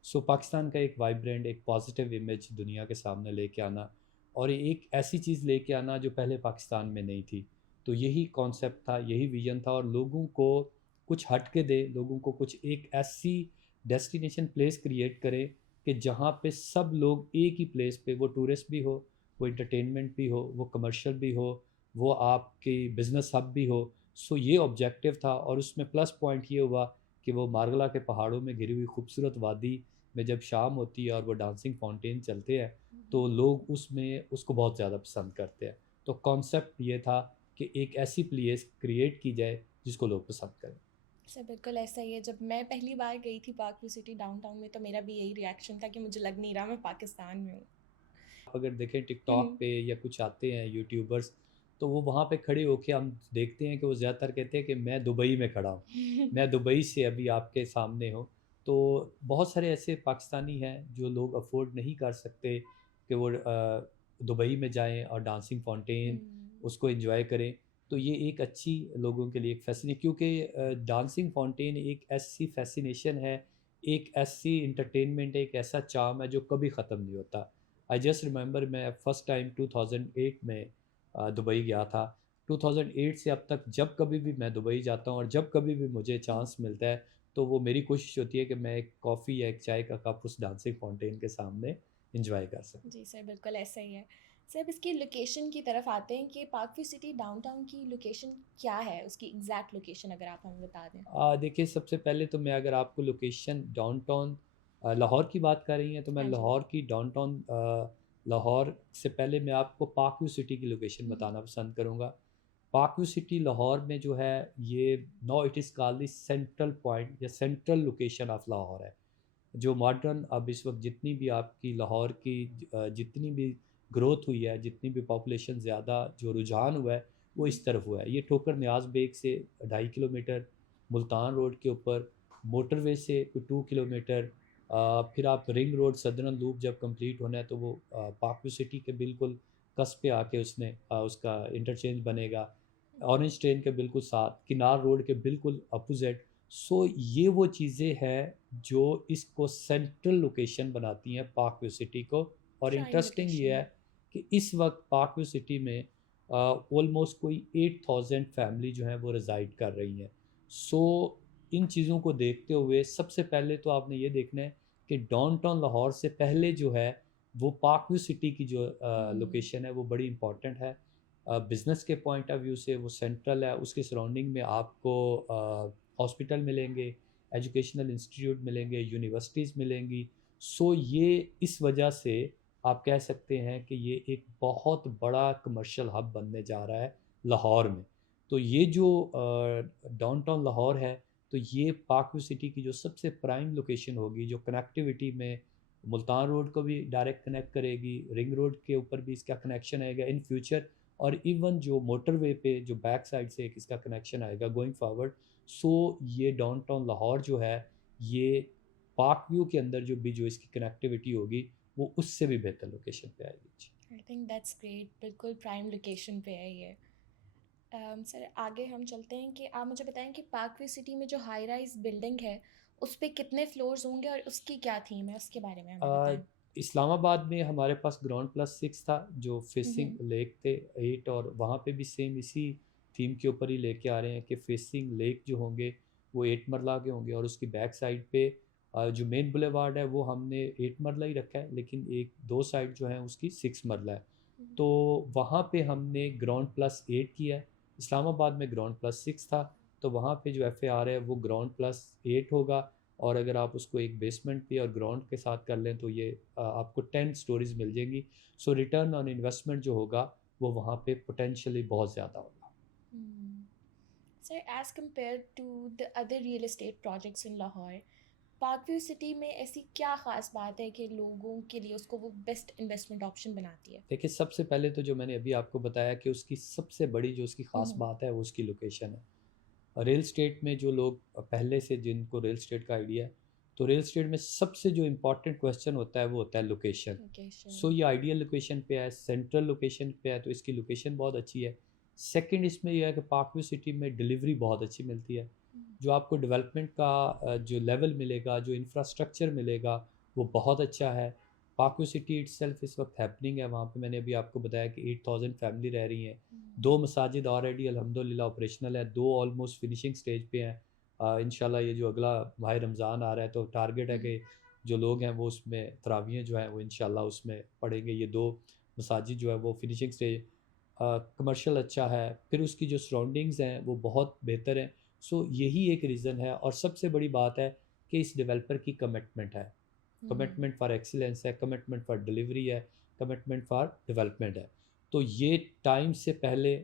سو پاکستان کا ایک وائبرنٹ، ایک پازیٹیو امیج دنیا کے سامنے لے کے آنا، اور ایک ایسی چیز لے کے آنا جو پہلے پاکستان میں نہیں تھی. تو یہی کانسیپٹ تھا، یہی ویژن تھا، اور لوگوں کو کچھ ہٹ کے دے، لوگوں کو کچھ ایک ایسی ڈیسٹینیشن پلیس کریٹ کرے کہ جہاں پہ سب لوگ ایک ہی پلیس پہ، وہ ٹورسٹ بھی ہو، وہ انٹرٹینمنٹ بھی ہو، وہ کمرشل بھی ہو، وہ آپ کی بزنس ہب بھی ہو. سو یہ آبجیکٹیو تھا، اور اس میں پلس پوائنٹ یہ ہوا کہ وہ مارگلا کے پہاڑوں میں گھری ہوئی خوبصورت وادی میں جب شام ہوتی ہے اور وہ ڈانسنگ فاؤنٹین چلتے ہیں تو لوگ اس کو بہت زیادہ پسند کرتے ہیں. تو کانسیپٹ یہ تھا کہ ایک ایسی پلیس کریٹ کی جائے جس کو لوگ پسند کریں. سر بالکل ایسا ہی ہے. جب میں پہلی بار گئی تھی Park View City downtown میں تو میرا بھی یہی ریئیکشن تھا کہ مجھے لگ نہیں رہا میں پاکستان میں ہوں. اگر دیکھیں ٹک ٹاک پہ یا کچھ آتے ہیں یوٹیوبرز تو وہ وہاں پہ کھڑے ہو کے ہم دیکھتے ہیں کہ وہ زیادہ تر کہتے ہیں کہ میں دبئی میں کھڑا ہوں، میں دبئی سے ابھی آپ کے سامنے ہوں. تو بہت سارے ایسے پاکستانی ہیں جو لوگ افورڈ نہیں کر سکتے کہ وہ دبئی میں جائیں اور ڈانسنگ فاؤنٹین اس کو انجوائے کریں. تو یہ ایک اچھی لوگوں کے لیے ایک فیسنیشن، کیونکہ ڈانسنگ فاؤنٹین ایک ایسی فیسینیشن ہے، ایک ایسی انٹرٹینمنٹ ہے، ایک ایسا چارم ہے جو کبھی ختم نہیں ہوتا. آئی جسٹ ریممبر میں فرسٹ ٹائم 2008 میں دبئی گیا تھا. 2008 سے اب تک جب کبھی بھی میں دبئی جاتا ہوں اور جب کبھی بھی مجھے چانس ملتا ہے تو وہ میری کوشش ہوتی ہے کہ میں ایک کافی یا ایک چائے کا کپ اس ڈانسنگ فاؤنٹین کے سامنے انجوائے کر سکوں. جی سر بالکل ایسا ہی ہے. سر اب اس کی لوکیشن کی طرف آتے ہیں کہ Park View City downtown کی لوکیشن کیا ہے، اس کی ایگزیکٹ لوکیشن اگر آپ ہمیں بتا دیں. دیکھیے سب سے پہلے تو میں اگر آپ کو لوکیشن ڈاؤن ٹاؤن لاہور کی بات کر رہی ہیں تو میں لاہور کی ڈاؤن ٹاؤن لاہور سے پہلے میں آپ کو پارک ویو سٹی کی لوکیشن بتانا پسند کروں گا. پاکوی سٹی لاہور میں جو ہے یہ no it is call the central point یا سینٹرل لوکیشن آف لاہور ہے. جو ماڈرن اب اس وقت جتنی بھی آپ کی لاہور کی جتنی بھی گروتھ ہوئی ہے، جتنی بھی پاپولیشن زیادہ جو رجحان ہوا ہے وہ اس طرف ہوا ہے. یہ ٹھوکر نیاز بیگ سے 2.5 کلومیٹر، ملتان روڈ کے اوپر موٹر وے سے کوئی 2 کلومیٹر، پھر آپ رنگ روڈ سدرن لوپ جب کمپلیٹ ہونا ہے تو وہ پاکوی سٹی کے بالکل قصب پہ آ کے اس کا انٹرچینج بنے گا. اورنج ٹرین کے بالکل ساتھ، کنار روڈ کے بالکل اپوزٹ. سو یہ وہ چیزیں ہیں جو اس کو سینٹرل لوکیشن بناتی ہیں پاکوی سٹی کو. اور Prime انٹرسٹنگ یہ location. ہے کہ اس وقت پاکوی سٹی میں آلموسٹ کوئی 8000 فیملی جو ہیں وہ ریزائڈ کر رہی ہیں. سو ان چیزوں کو دیکھتے ہوئے سب سے پہلے تو آپ نے یہ دیکھنا ہے کہ ڈاؤن ٹاؤن لاہور سے پہلے جو ہے وہ پاکوی سٹی کی جو لوکیشن ہے وہ بڑی امپورٹنٹ ہے. بزنس کے پوائنٹ آف ویو سے وہ سینٹرل ہے. اس کے سراؤنڈنگ میں آپ کو ہاسپٹل ملیں گے، ایجوکیشنل انسٹیٹیوٹ ملیں گے، یونیورسٹیز ملیں گی. سو یہ اس وجہ سے آپ کہہ سکتے ہیں کہ یہ ایک بہت بڑا کمرشل ہب بننے جا رہا ہے لاہور میں. تو یہ جو ڈاؤن ٹاؤن لاہور ہے تو یہ پاکوی سٹی کی جو سب سے پرائم لوکیشن ہوگی، جو کنیکٹیوٹی میں ملتان روڈ کو بھی ڈائریکٹ کنیکٹ کرے گی، رنگ روڈ کے اوپر بھی اس کا کنیکشن آئے گا ان فیوچر، اور ایون جو موٹر وے پہ جو بیک سائڈ سے ایک اس کا کنیکشن آئے گا گوئنگ فارورڈ. سو یہ ڈاؤن ٹاؤن لاہور جو ہے یہ پارک ویو کے اندر جو اس کی کنیکٹیوٹی ہوگی وہ اس سے بھی بہتر لوکیشن پہ آئے گی. آئی تھنک دیٹس گریٹ. بالکل پرائم لوکیشن پہ ہے یہ. سر آگے ہم چلتے ہیں کہ آپ مجھے بتائیں کہ پاکوی سٹی میں جو ہائی رائز بلڈنگ ہے اس پہ کتنے فلورز ہوں گے اور اس کی کیا تھیم ہے، اس کے بارے میں ہمیں بتائیں. اسلام آباد میں ہمارے پاس گراؤنڈ+6 تھا جو فیسنگ لیک تھے 8، اور وہاں پہ بھی سیم اسی تھیم کے اوپر ہی لے کے آ رہے ہیں کہ فیسنگ لیک جو ہوں گے وہ 8 مرلہ کے ہوں گے، اور اس کی بیک سائڈ پہ جو مین بولیوارڈ ہے وہ ہم نے 8 مرلہ ہی رکھا ہے، لیکن دو سائڈ جو ہیں اس کی 6 مرلہ ہے. تو وہاں پہ ہم نے گراؤنڈ+8 کیا ہے. اسلام آباد میں گراؤنڈ+6 تھا تو وہاں پہ جو ایف اے آر ہے وہ گراؤنڈ+8 ہوگا، اور اگر آپ اس کو ایک بیسمنٹ پہ اور گراؤنڈ کے ساتھ کر لیں تو یہ آپ کو 10 سٹوریز مل جائیں گی. سو ریٹرن آن انویسٹمنٹ جو ہوگا وہ وہاں پہ پوٹینشلی بہت زیادہ ہوگا. Sir as compare to the other real estate projects in Lahore, Park View City میں ایسی کیا خاص بات ہے کہ لوگوں کے لیے اس کو وہ بیسٹ انویسٹمنٹ آپشن بناتی ہے؟ دیکھیے سب سے پہلے تو جو میں نے ابھی آپ کو بتایا کہ اس کی سب سے بڑی جو اس کی خاص بات ہے وہ اس کی لوکیشن ہے. ریل اسٹیٹ میں جو لوگ پہلے سے جن کو ریل اسٹیٹ کا آئیڈیا ہے تو ریل اسٹیٹ میں سب سے جو امپورٹنٹ کویسچن ہوتا ہے وہ ہوتا ہے لوکیشن. سو یہ آئیڈیل لوکیشن پہ ہے، سینٹرل لوکیشن پہ ہے تو اس کی لوکیشن بہت اچھی ہے. سیکنڈ اس میں یہ ہے کہ پاکوی سٹی میں ڈلیوری بہت اچھی ملتی ہے. جو آپ کو ڈیولپمنٹ کا جو لیول ملے گا، جو انفراسٹرکچر ملے گا وہ بہت اچھا ہے. پاکوی سٹی اٹ سیلف اس وقت ہیپننگ ہے، وہاں پہ میں نے ابھی آپ کو بتایا کہ 8000 فیملی رہ رہی ہیں. 2 مساجد آلریڈی الحمدللہ آپریشنل ہے، 2 آلموسٹ فنیشنگ سٹیج پہ ہیں. انشاءاللہ یہ جو اگلا ماہ رمضان آ رہا ہے تو ٹارگیٹ ہے کہ جو لوگ ہیں وہ اس میں تراویحیں جو ہیں وہ انشاءاللہ اس میں پڑھیں گے. یہ 2 مساجد جو ہے وہ فنیشنگ سٹیج، کمرشل اچھا ہے، پھر اس کی جو سراؤنڈنگز ہیں وہ بہت بہتر ہیں. سو یہی ایک ریزن ہے، اور سب سے بڑی بات ہے کہ اس ڈیولپر کی کمٹمنٹ ہے، کمٹمنٹ فار ایکسیلنس ہے، کمٹمنٹ فار ڈلیوری ہے، کمٹمنٹ فار ڈیولپمنٹ ہے. تو یہ ٹائم سے پہلے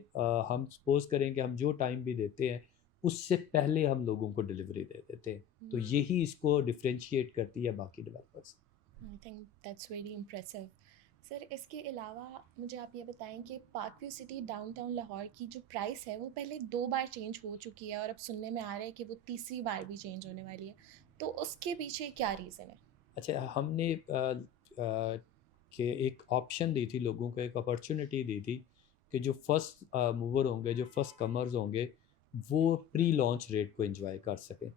ہم سپوز کریں کہ ہم جو ٹائم بھی دیتے ہیں اس سے پہلے ہم لوگوں کو ڈلیوری دے دیتے ہیں. تو یہی اس کو ڈفرینشیٹ کرتی ہے باقی developers. I think that's very impressive. Sir اس کے علاوہ مجھے آپ یہ بتائیں کہ Park View City downtown Lahore کی جو پرائس ہے وہ پہلے 2 بار چینج ہو چکی ہے اور اب سننے میں آ رہا ہے کہ وہ تیسری بار بھی چینج ہونے والی ہے. تو اس کے پیچھے کیا ریزن ہے؟ اچھا، ہم نے کہ ایک آپشن دی تھی لوگوں کو، ایک اپرچونٹی دی تھی کہ جو فرسٹ موور ہوں گے، جو فرسٹ کمرز ہوں گے وہ پری لانچ ریٹ کو انجوائے کر سکیں.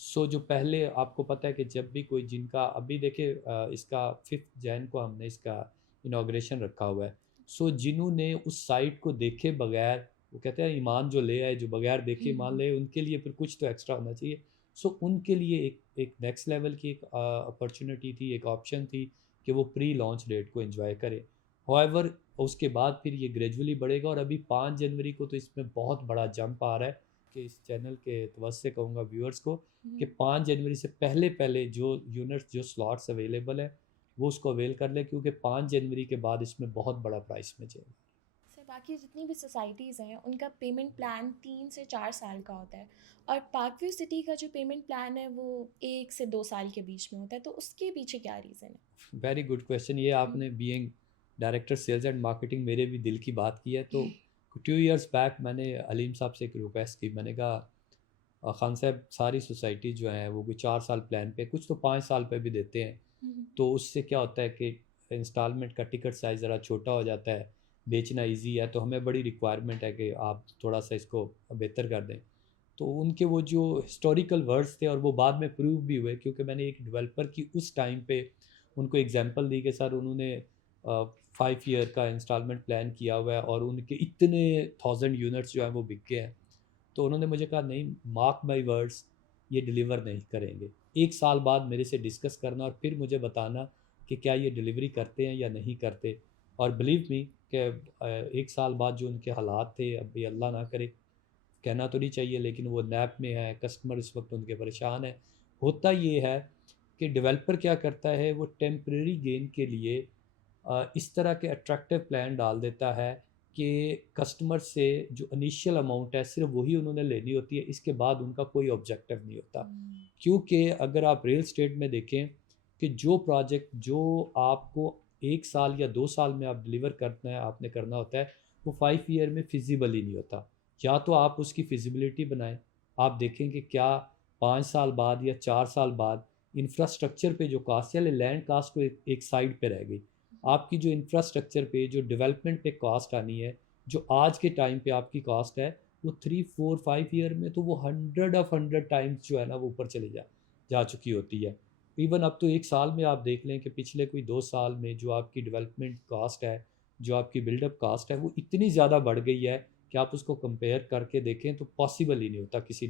سو جو پہلے آپ کو پتہ ہے کہ جب بھی کوئی جن کا ابھی دیکھے اس کا 5 جین کو ہم نے اس کا انوگریشن رکھا ہوا ہے. سو جنہوں نے اس سائٹ کو دیکھے بغیر، وہ کہتے ہیں ایمان جو لے آئے، جو بغیر دیکھے ایمان لے، ان کے لیے پھر کچھ تو ایکسٹرا ہونا چاہیے. سو ان کے لیے ایک نیکسٹ لیول کی ایک اپرچونٹی تھی، ایک آپشن تھی کہ وہ پری لانچ ریٹ کو انجوائے کرے. ہوائیور اس کے بعد پھر یہ گریجولی بڑھے گا، اور ابھی 5 جنوری کو تو اس میں بہت بڑا جمپ آ رہا ہے کہ اس چینل کے اعتبار سے کہوں گا ویورز کو کہ 5 جنوری سے پہلے جو یونٹس، جو سلاٹس اویلیبل ہیں وہ اس کو اویل کر لیں، کیونکہ 5 جنوری کے بعد اس میں بہت بڑا پرائس میں چلے گا. سر باقی جتنی بھی سوسائٹیز ہیں ان کا پیمنٹ پلان 3 سے 4 سال کا ہوتا ہے اور پارک ویو سٹی کا جو پیمنٹ پلان ہے وہ 1 سے 2 سال کے بیچ میں ہوتا ہے, تو اس کے پیچھے کیا ریزن ہے؟ Very good question. یہ آپ نے being director sales and marketing میرے بھی دل کی بات کی ہے. تو 2 ایئرس بیک میں نے علیم صاحب سے ایک ریکویسٹ کی. میں نے کہا خان صاحب ساری سوسائٹی جو ہیں وہ کوئی 4 سال پلان پہ, کچھ تو 5 سال پہ بھی دیتے ہیں, تو اس سے کیا ہوتا ہے کہ انسٹالمنٹ کا ٹکٹ سائز ذرا چھوٹا ہو جاتا ہے, بیچنا ایزی ہے, تو ہمیں بڑی ریکوائرمنٹ ہے کہ آپ تھوڑا سا اس کو بہتر کر دیں. تو ان کے وہ جو ہسٹوریکل ورڈز تھے اور وہ بعد میں پروو بھی ہوئے, کیونکہ میں نے ایک ڈیولپر کی اس ٹائم پہ ان کو ایگزامپل دی کہ سر انہوں نے 5 ایئر کا انسٹالمنٹ پلان کیا ہوا ہے اور ان کے اتنے 1000 یونٹس جو ہیں وہ بک گئے ہیں. تو انہوں نے مجھے کہا نہیں, مارک مائی ورڈز, یہ ڈیلیور نہیں کریں گے. 1 سال بعد میرے سے ڈسکس کرنا اور پھر مجھے بتانا کہ کیا یہ ڈیلیوری کرتے ہیں یا نہیں کرتے. اور بلیو می کہ 1 سال بعد جو ان کے حالات تھے, اب بھی اللہ نہ کرے, کہنا تو نہیں چاہیے لیکن وہ نیپ میں ہے, کسٹمر اس وقت ان کے پریشان ہے. ہوتا یہ ہے کہ ڈیولپر کیا کرتا ہے, وہ ٹیمپریری گین کے لیے اس طرح کے اٹریکٹیو پلان ڈال دیتا ہے کہ کسٹمر سے جو انیشیل اماؤنٹ ہے صرف وہی انہوں نے لینی ہوتی ہے, اس کے بعد ان کا کوئی آبجیکٹو نہیں ہوتا. کیونکہ اگر آپ ریل اسٹیٹ میں دیکھیں کہ جو پروجیکٹ جو آپ کو 1 سال یا 2 سال میں آپ ڈیلیور کرنا ہے, آپ نے کرنا ہوتا ہے, وہ 5 ایئر میں فیزیبل ہی نہیں ہوتا. یا تو آپ اس کی فیزیبلٹی بنائیں, آپ دیکھیں کہ کیا 5 سال بعد یا 4 سال بعد انفراسٹرکچر پہ جو کاسٹ ہے, لینڈ کاسٹ تو ایک سائڈ پہ رہ گئی, آپ کی جو انفراسٹرکچر پہ جو ڈیولپمنٹ پہ کاسٹ آنی ہے, جو آج کے ٹائم پہ آپ کی کاسٹ ہے, وہ 3 4 5 ایئر میں تو وہ 100 ٹائمز جو ہے نا وہ اوپر چلے جا چکی ہوتی ہے. ایون اب تو 1 سال میں آپ دیکھ لیں کہ پچھلے کوئی 2 سال میں جو آپ کی ڈیولپمنٹ کاسٹ ہے, جو آپ کی بلڈ اپ کاسٹ ہے, وہ اتنی زیادہ بڑھ گئی ہے کہ آپ اس کو کمپیئر کر کے دیکھیں تو پاسبل ہی نہیں ہوتا کسی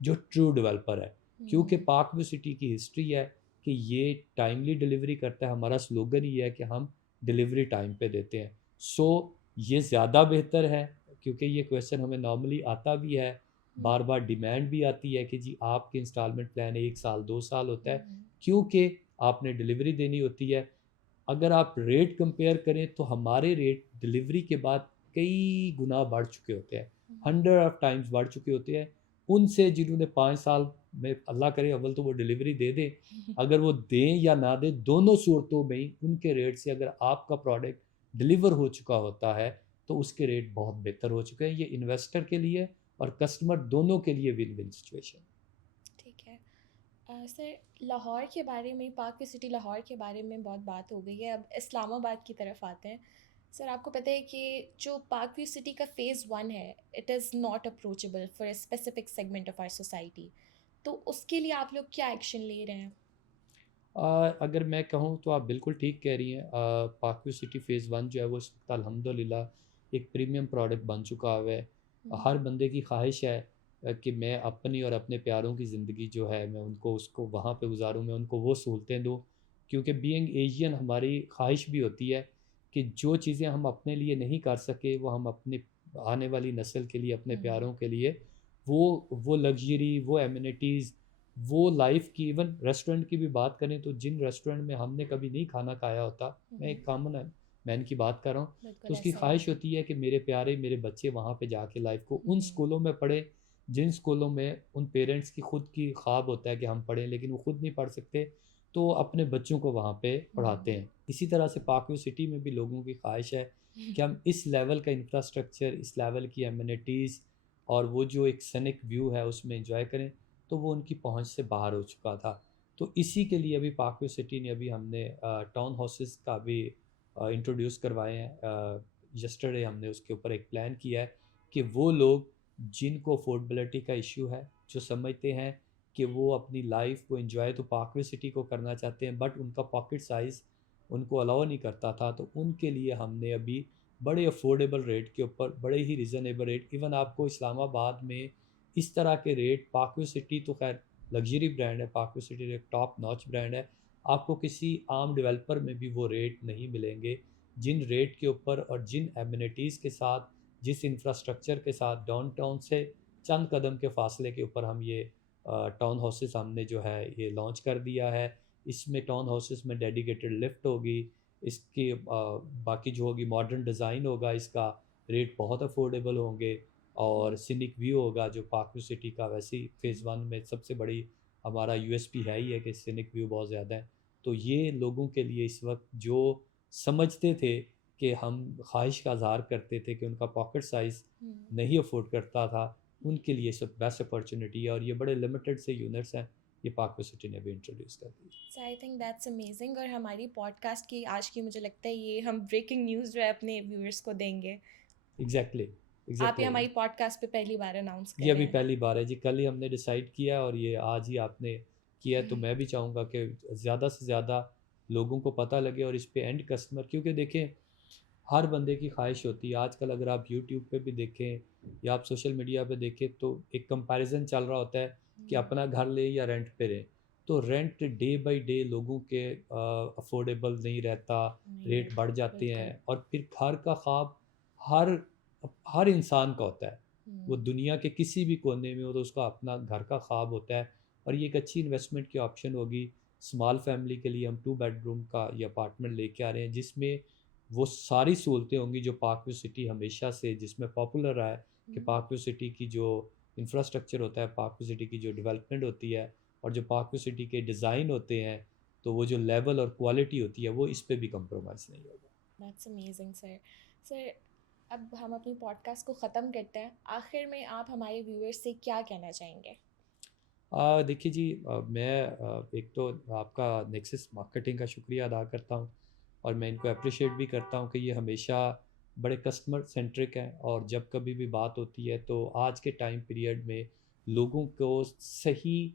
جو ٹرو ڈیولپر ہے. کیونکہ پارک ویو سٹی کی ہسٹری ہے کہ یہ ٹائملی ڈیلیوری کرتا ہے. ہمارا سلوگن یہ ہے کہ ہم ڈیلیوری ٹائم پہ دیتے ہیں. سو یہ زیادہ بہتر ہے, کیونکہ یہ کویشچن ہمیں نارملی آتا بھی ہے, بار بار ڈیمانڈ بھی آتی ہے کہ جی آپ کے انسٹالمنٹ پلان 1 سال 2 سال ہوتا ہے, کیونکہ آپ نے ڈیلیوری دینی ہوتی ہے. اگر آپ ریٹ کمپیئر کریں تو ہمارے ریٹ ڈیلیوری کے بعد کئی گنا بڑھ چکے ہوتے ہیں, 100 ٹائمز بڑھ چکے ہوتے ہیں ان سے جنہوں نے 5 سال میں, اللہ کرے اول تو وہ ڈیلیوری دے دیں, اگر وہ دیں یا نہ دیں, دونوں صورتوں میں ان کے ریٹ سے اگر آپ کا پروڈکٹ ڈیلیور ہو چکا ہوتا ہے تو اس کے ریٹ بہت بہتر ہو چکے ہیں. یہ انویسٹر کے لیے اور کسٹمر دونوں کے لیے ون ون سچویشن. ٹھیک ہے سر, لاہور کے بارے میں, پارک ویو سٹی لاہور کے بارے میں بہت بات ہو گئی ہے, اب اسلام آباد کی طرف آتے ہیں. سر آپ کو پتہ ہے کہ جو پارک ویو سٹی کا فیز 1 ہے, it is not approachable for a specific segment of our society, تو اس کے لیے آپ لوگ کیا ایکشن لے رہے ہیں؟ اگر میں کہوں تو آپ بالکل ٹھیک کہہ رہی ہیں. پارک ویو سٹی فیز 1 جو ہے وہ اس وقت الحمدللہ ایک پریمیم پروڈکٹ بن چکا ہوا ہے. ہر بندے کی خواہش ہے کہ میں اپنی اور اپنے پیاروں کی زندگی جو ہے میں ان کو اس کو وہاں پہ گزاروں, میں ان کو وہ سہولتیں دوں, کیونکہ بینگ ایشین ہماری خواہش بھی ہوتی ہے کہ جو چیزیں ہم اپنے لیے نہیں کر سکے وہ ہم اپنے آنے والی نسل کے لیے, اپنے پیاروں کے لیے وہ لگژری, وہ ایمینٹیز, وہ لائف کی. ایون ریسٹورنٹ کی بھی بات کریں تو جن ریسٹورنٹ میں ہم نے کبھی نہیں کھانا کھایا ہوتا, میں ایک کامن مین کی بات کر رہا ہوں, تو اس کی خواہش ہوتی ہے کہ میرے پیارے میرے بچے وہاں پہ جا کے لائف کو ان اسکولوں میں پڑھیں جن اسکولوں میں ان پیرنٹس کی خود کی خواب ہوتا ہے کہ ہم پڑھیں, لیکن وہ خود نہیں پڑھ سکتے تو اپنے بچوں کو وہاں پہ پڑھاتے ہیں. اسی طرح سے پارک ویو سٹی میں بھی لوگوں کی خواہش ہے کہ ہم اس لیول کا انفراسٹرکچر, اس لیول کی ایمینٹیز اور وہ جو ایک سینک ویو ہے اس میں انجوائے کریں, تو وہ ان کی پہنچ سے باہر ہو چکا تھا. تو اسی کے لیے ابھی پارک ویو سٹی نے ابھی ہم نے ٹاؤن ہاؤسز کا بھی انٹروڈیوس کروائے ہیں. یسٹرڈے ہم نے اس کے اوپر ایک پلان کیا ہے کہ وہ لوگ جن کو افورڈیبلٹی کا ایشو ہے, جو سمجھتے ہیں کہ وہ اپنی لائف کو انجوائے تو پارک ویو سٹی کو کرنا چاہتے ہیں بٹ ان کا پاکٹ سائز ان کو الاؤ نہیں کرتا تھا, تو ان کے لیے ہم نے ابھی بڑے افورڈیبل ریٹ کے اوپر, بڑے ہی ریزنیبل ریٹ, ایون آپ کو اسلام آباد میں اس طرح کے ریٹ, پارک ویو سٹی تو خیر لگژری برانڈ ہے, پارک ویو سٹی ایک ٹاپ ناچ برانڈ ہے, آپ کو کسی عام ڈیولپر میں بھی وہ ریٹ نہیں ملیں گے جن ریٹ کے اوپر اور جن ایمینٹیز کے ساتھ, جس انفراسٹرکچر کے ساتھ ڈاؤن ٹاؤن سے چند قدم کے فاصلے کے اوپر ہم یہ ٹاؤن ہاؤسز ہم نے جو ہے یہ لانچ کر دیا ہے. اس میں ٹاؤن ہاؤسز میں ڈیڈیکیٹڈ لفٹ ہوگی, اس کی باقی جو ہوگی ماڈرن ڈیزائن ہوگا اس کا, ریٹ بہت افورڈیبل ہوں گے، اور سینک ویو ہوگا جو پارک ویو سٹی کا ویسے ہی فیز 1 میں سب سے بڑی ہمارا یو ایس پی ہے ہی ہے کہ سینک ویو بہت زیادہ ہے. تو یہ لوگوں کے لیے اس وقت جو سمجھتے تھے کہ ہم خواہش کا اظہار کرتے تھے کہ ان کا پاکٹ سائز نہیں افورڈ کرتا تھا، ان کے لیے سب بیسٹ اپرچونیٹی ہے، اور یہ بڑے لمیٹڈ سے یونٹس ہیں، یہ پارک ویو سٹی نے بھی انٹروڈیوس کر دی. سو آئی تھنک دیٹس امیزنگ. اور ہماری پوڈ کاسٹ کی آج کی مجھے لگتا ہے یہ ہم بریکنگ نیوز جو ہے اپنے ویورس کو دیں گے. ایگزیکٹلی آپ یہ ہماری پوڈ کاسٹ پہ پہلی بار اناؤنس کر یہ رہے ابھی ہیں. پہلی بار ہے جی، کل ہی ہم نے ڈیسائیڈ کیا ہے اور یہ آج ہی آپ نے کیا ہے. تو میں بھی چاہوں گا کہ زیادہ سے زیادہ لوگوں کو پتہ لگے، اور اس پہ اینڈ کسٹمر، کیونکہ دیکھیں ہر بندے کی خواہش ہوتی ہے. آج کل اگر آپ یوٹیوب پہ بھی دیکھیں یا آپ سوشل میڈیا پہ دیکھیں تو ایک کمپیریزن چل رہا ہوتا ہے کہ اپنا گھر لے یا رینٹ پہ رہیں. تو رینٹ ڈے بائی ڈے لوگوں کے افورڈیبل نہیں رہتا، ریٹ بڑھ جاتے ہیں، اور پھر گھر کا خواب ہر انسان کا ہوتا ہے. وہ دنیا کے کسی بھی کونے میں ہو تو اس کا اپنا گھر کا خواب ہوتا ہے، اور یہ ایک اچھی انویسٹمنٹ کی آپشن ہوگی. اسمال فیملی کے لیے ہم 2 بیڈ روم کا یہ اپارٹمنٹ لے کے آ رہے ہیں، جس میں وہ ساری سہولتیں ہوں گی جو پارک ویو سٹی ہمیشہ سے جس میں پاپولر رہا ہے کہ پارک ویو سٹی کی جو انفراسٹرکچر ہوتا ہے، پارک ویو سٹی کی جو ڈیولپمنٹ ہوتی ہے، اور جو پارک ویو سٹی کے ڈیزائن ہوتے ہیں، تو وہ جو لیول اور کوالٹی ہوتی ہے وہ اس پہ بھی کمپرومائز نہیں ہوگا. دیٹس امیزنگ سر. سر اب ہم اپنی پوڈ کاسٹ کو ختم کرتے ہیں. آخر میں آپ ہمارے ویورس سے کیا کہنا چاہیں گے؟ دیکھیے جی، میں ایک تو آپ کا نیکسس مارکیٹنگ کا شکریہ ادا کرتا ہوں، اور میں ان کو اپریشیٹ بھی کرتا ہوں کہ یہ ہمیشہ بڑے کسٹمر سینٹرک ہیں، اور جب کبھی بھی بات ہوتی ہے تو آج کے ٹائم پیریڈ میں لوگوں کو صحیح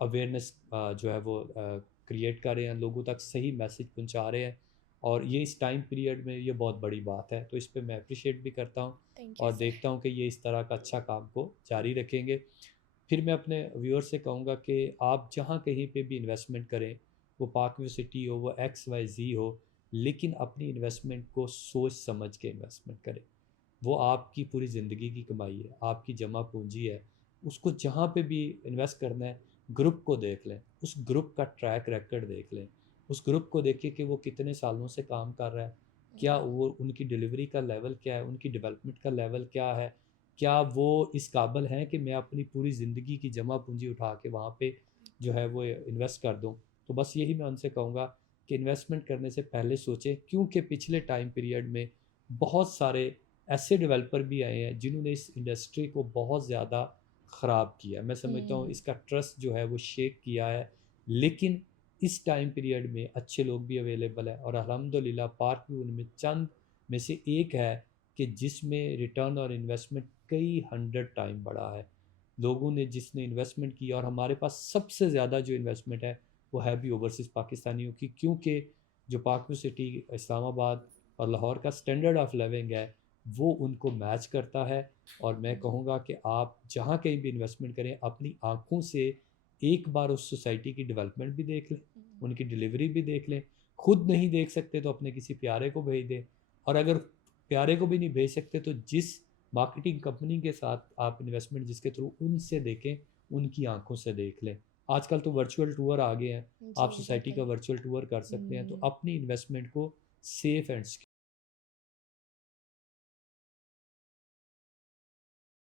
اویئرنیس جو ہے وہ کریٹ کر رہے ہیں، لوگوں تک صحیح میسج پہنچا رہے ہیں، اور یہ اس ٹائم پیریڈ میں یہ بہت بڑی بات ہے. تو اس پہ میں اپریشیٹ بھی کرتا ہوں، تھینک یو اور سر. دیکھتا ہوں کہ یہ اس طرح کا اچھا کام کو جاری رکھیں گے. پھر میں اپنے ویور سے کہوں گا کہ آپ جہاں کہیں پہ بھی انویسٹمنٹ کریں، وہ پارک ویو سٹی ہو، وہ ایکس وائی زی ہو، لیکن اپنی انویسٹمنٹ کو سوچ سمجھ کے انویسٹمنٹ کریں. وہ آپ کی پوری زندگی کی کمائی ہے، آپ کی جمع پونجی ہے. اس کو جہاں پہ بھی انویسٹ کرنا ہے، گروپ کو دیکھ لیں، اس گروپ کا ٹریک ریکرڈ دیکھ لیں، اس گروپ کو دیکھیں کہ وہ کتنے سالوں سے کام کر رہا ہے، کیا وہ ان کی ڈیلیوری کا لیول کیا ہے، ان کی ڈیولپمنٹ کا لیول کیا ہے، کیا وہ اس قابل ہیں کہ میں اپنی پوری زندگی کی جمع پونجی اٹھا کے وہاں پہ جو ہے وہ انویسٹ کر دوں. تو بس یہی میں ان سے کہوں گا کہ انویسٹمنٹ کرنے سے پہلے سوچیں، کیونکہ پچھلے ٹائم پیریڈ میں بہت سارے ایسے ڈیولپر بھی آئے ہیں جنہوں نے اس انڈسٹری کو بہت زیادہ خراب کیا. میں سمجھتا ہوں اس کا ٹرسٹ جو ہے وہ شیک کیا ہے، لیکن اس ٹائم پیریڈ میں اچھے لوگ بھی اویلیبل ہیں، اور الحمدللہ پارک بھی ان میں چند میں سے ایک ہے کہ جس میں ریٹرن اور انویسٹمنٹ کئی 100 ٹائم بڑھا ہے. لوگوں نے جس نے انویسٹمنٹ کی، اور ہمارے پاس سب سے زیادہ جو انویسٹمنٹ ہے وہ ہے بھی اوورسیز پاکستانیوں کی، کیونکہ جو پارک ویو سٹی اسلام آباد اور لاہور کا سٹینڈرڈ آف لیونگ ہے وہ ان کو میچ کرتا ہے. اور میں کہوں گا کہ آپ جہاں کہیں بھی انویسٹمنٹ کریں، اپنی آنکھوں سے ایک بار اس سوسائٹی کی ڈیولپمنٹ بھی دیکھ لیں، ان کی ڈیلیوری بھی دیکھ لیں. خود نہیں دیکھ سکتے تو اپنے کسی پیارے کو بھیج دیں، اور اگر پیارے کو بھی نہیں بھیج سکتے تو جس مارکیٹنگ کمپنی کے ساتھ آپ انویسٹمنٹ جس کے تھرو ان سے دیکھیں، ان کی آنکھوں سے دیکھ لیں. آج کل تو ورچوئل ٹور آ گئے ہیں، آپ سوسائٹی کا ورچوئل ٹور کر سکتے ہیں. تو اپنی انویسٹمنٹ کو سیف اینڈ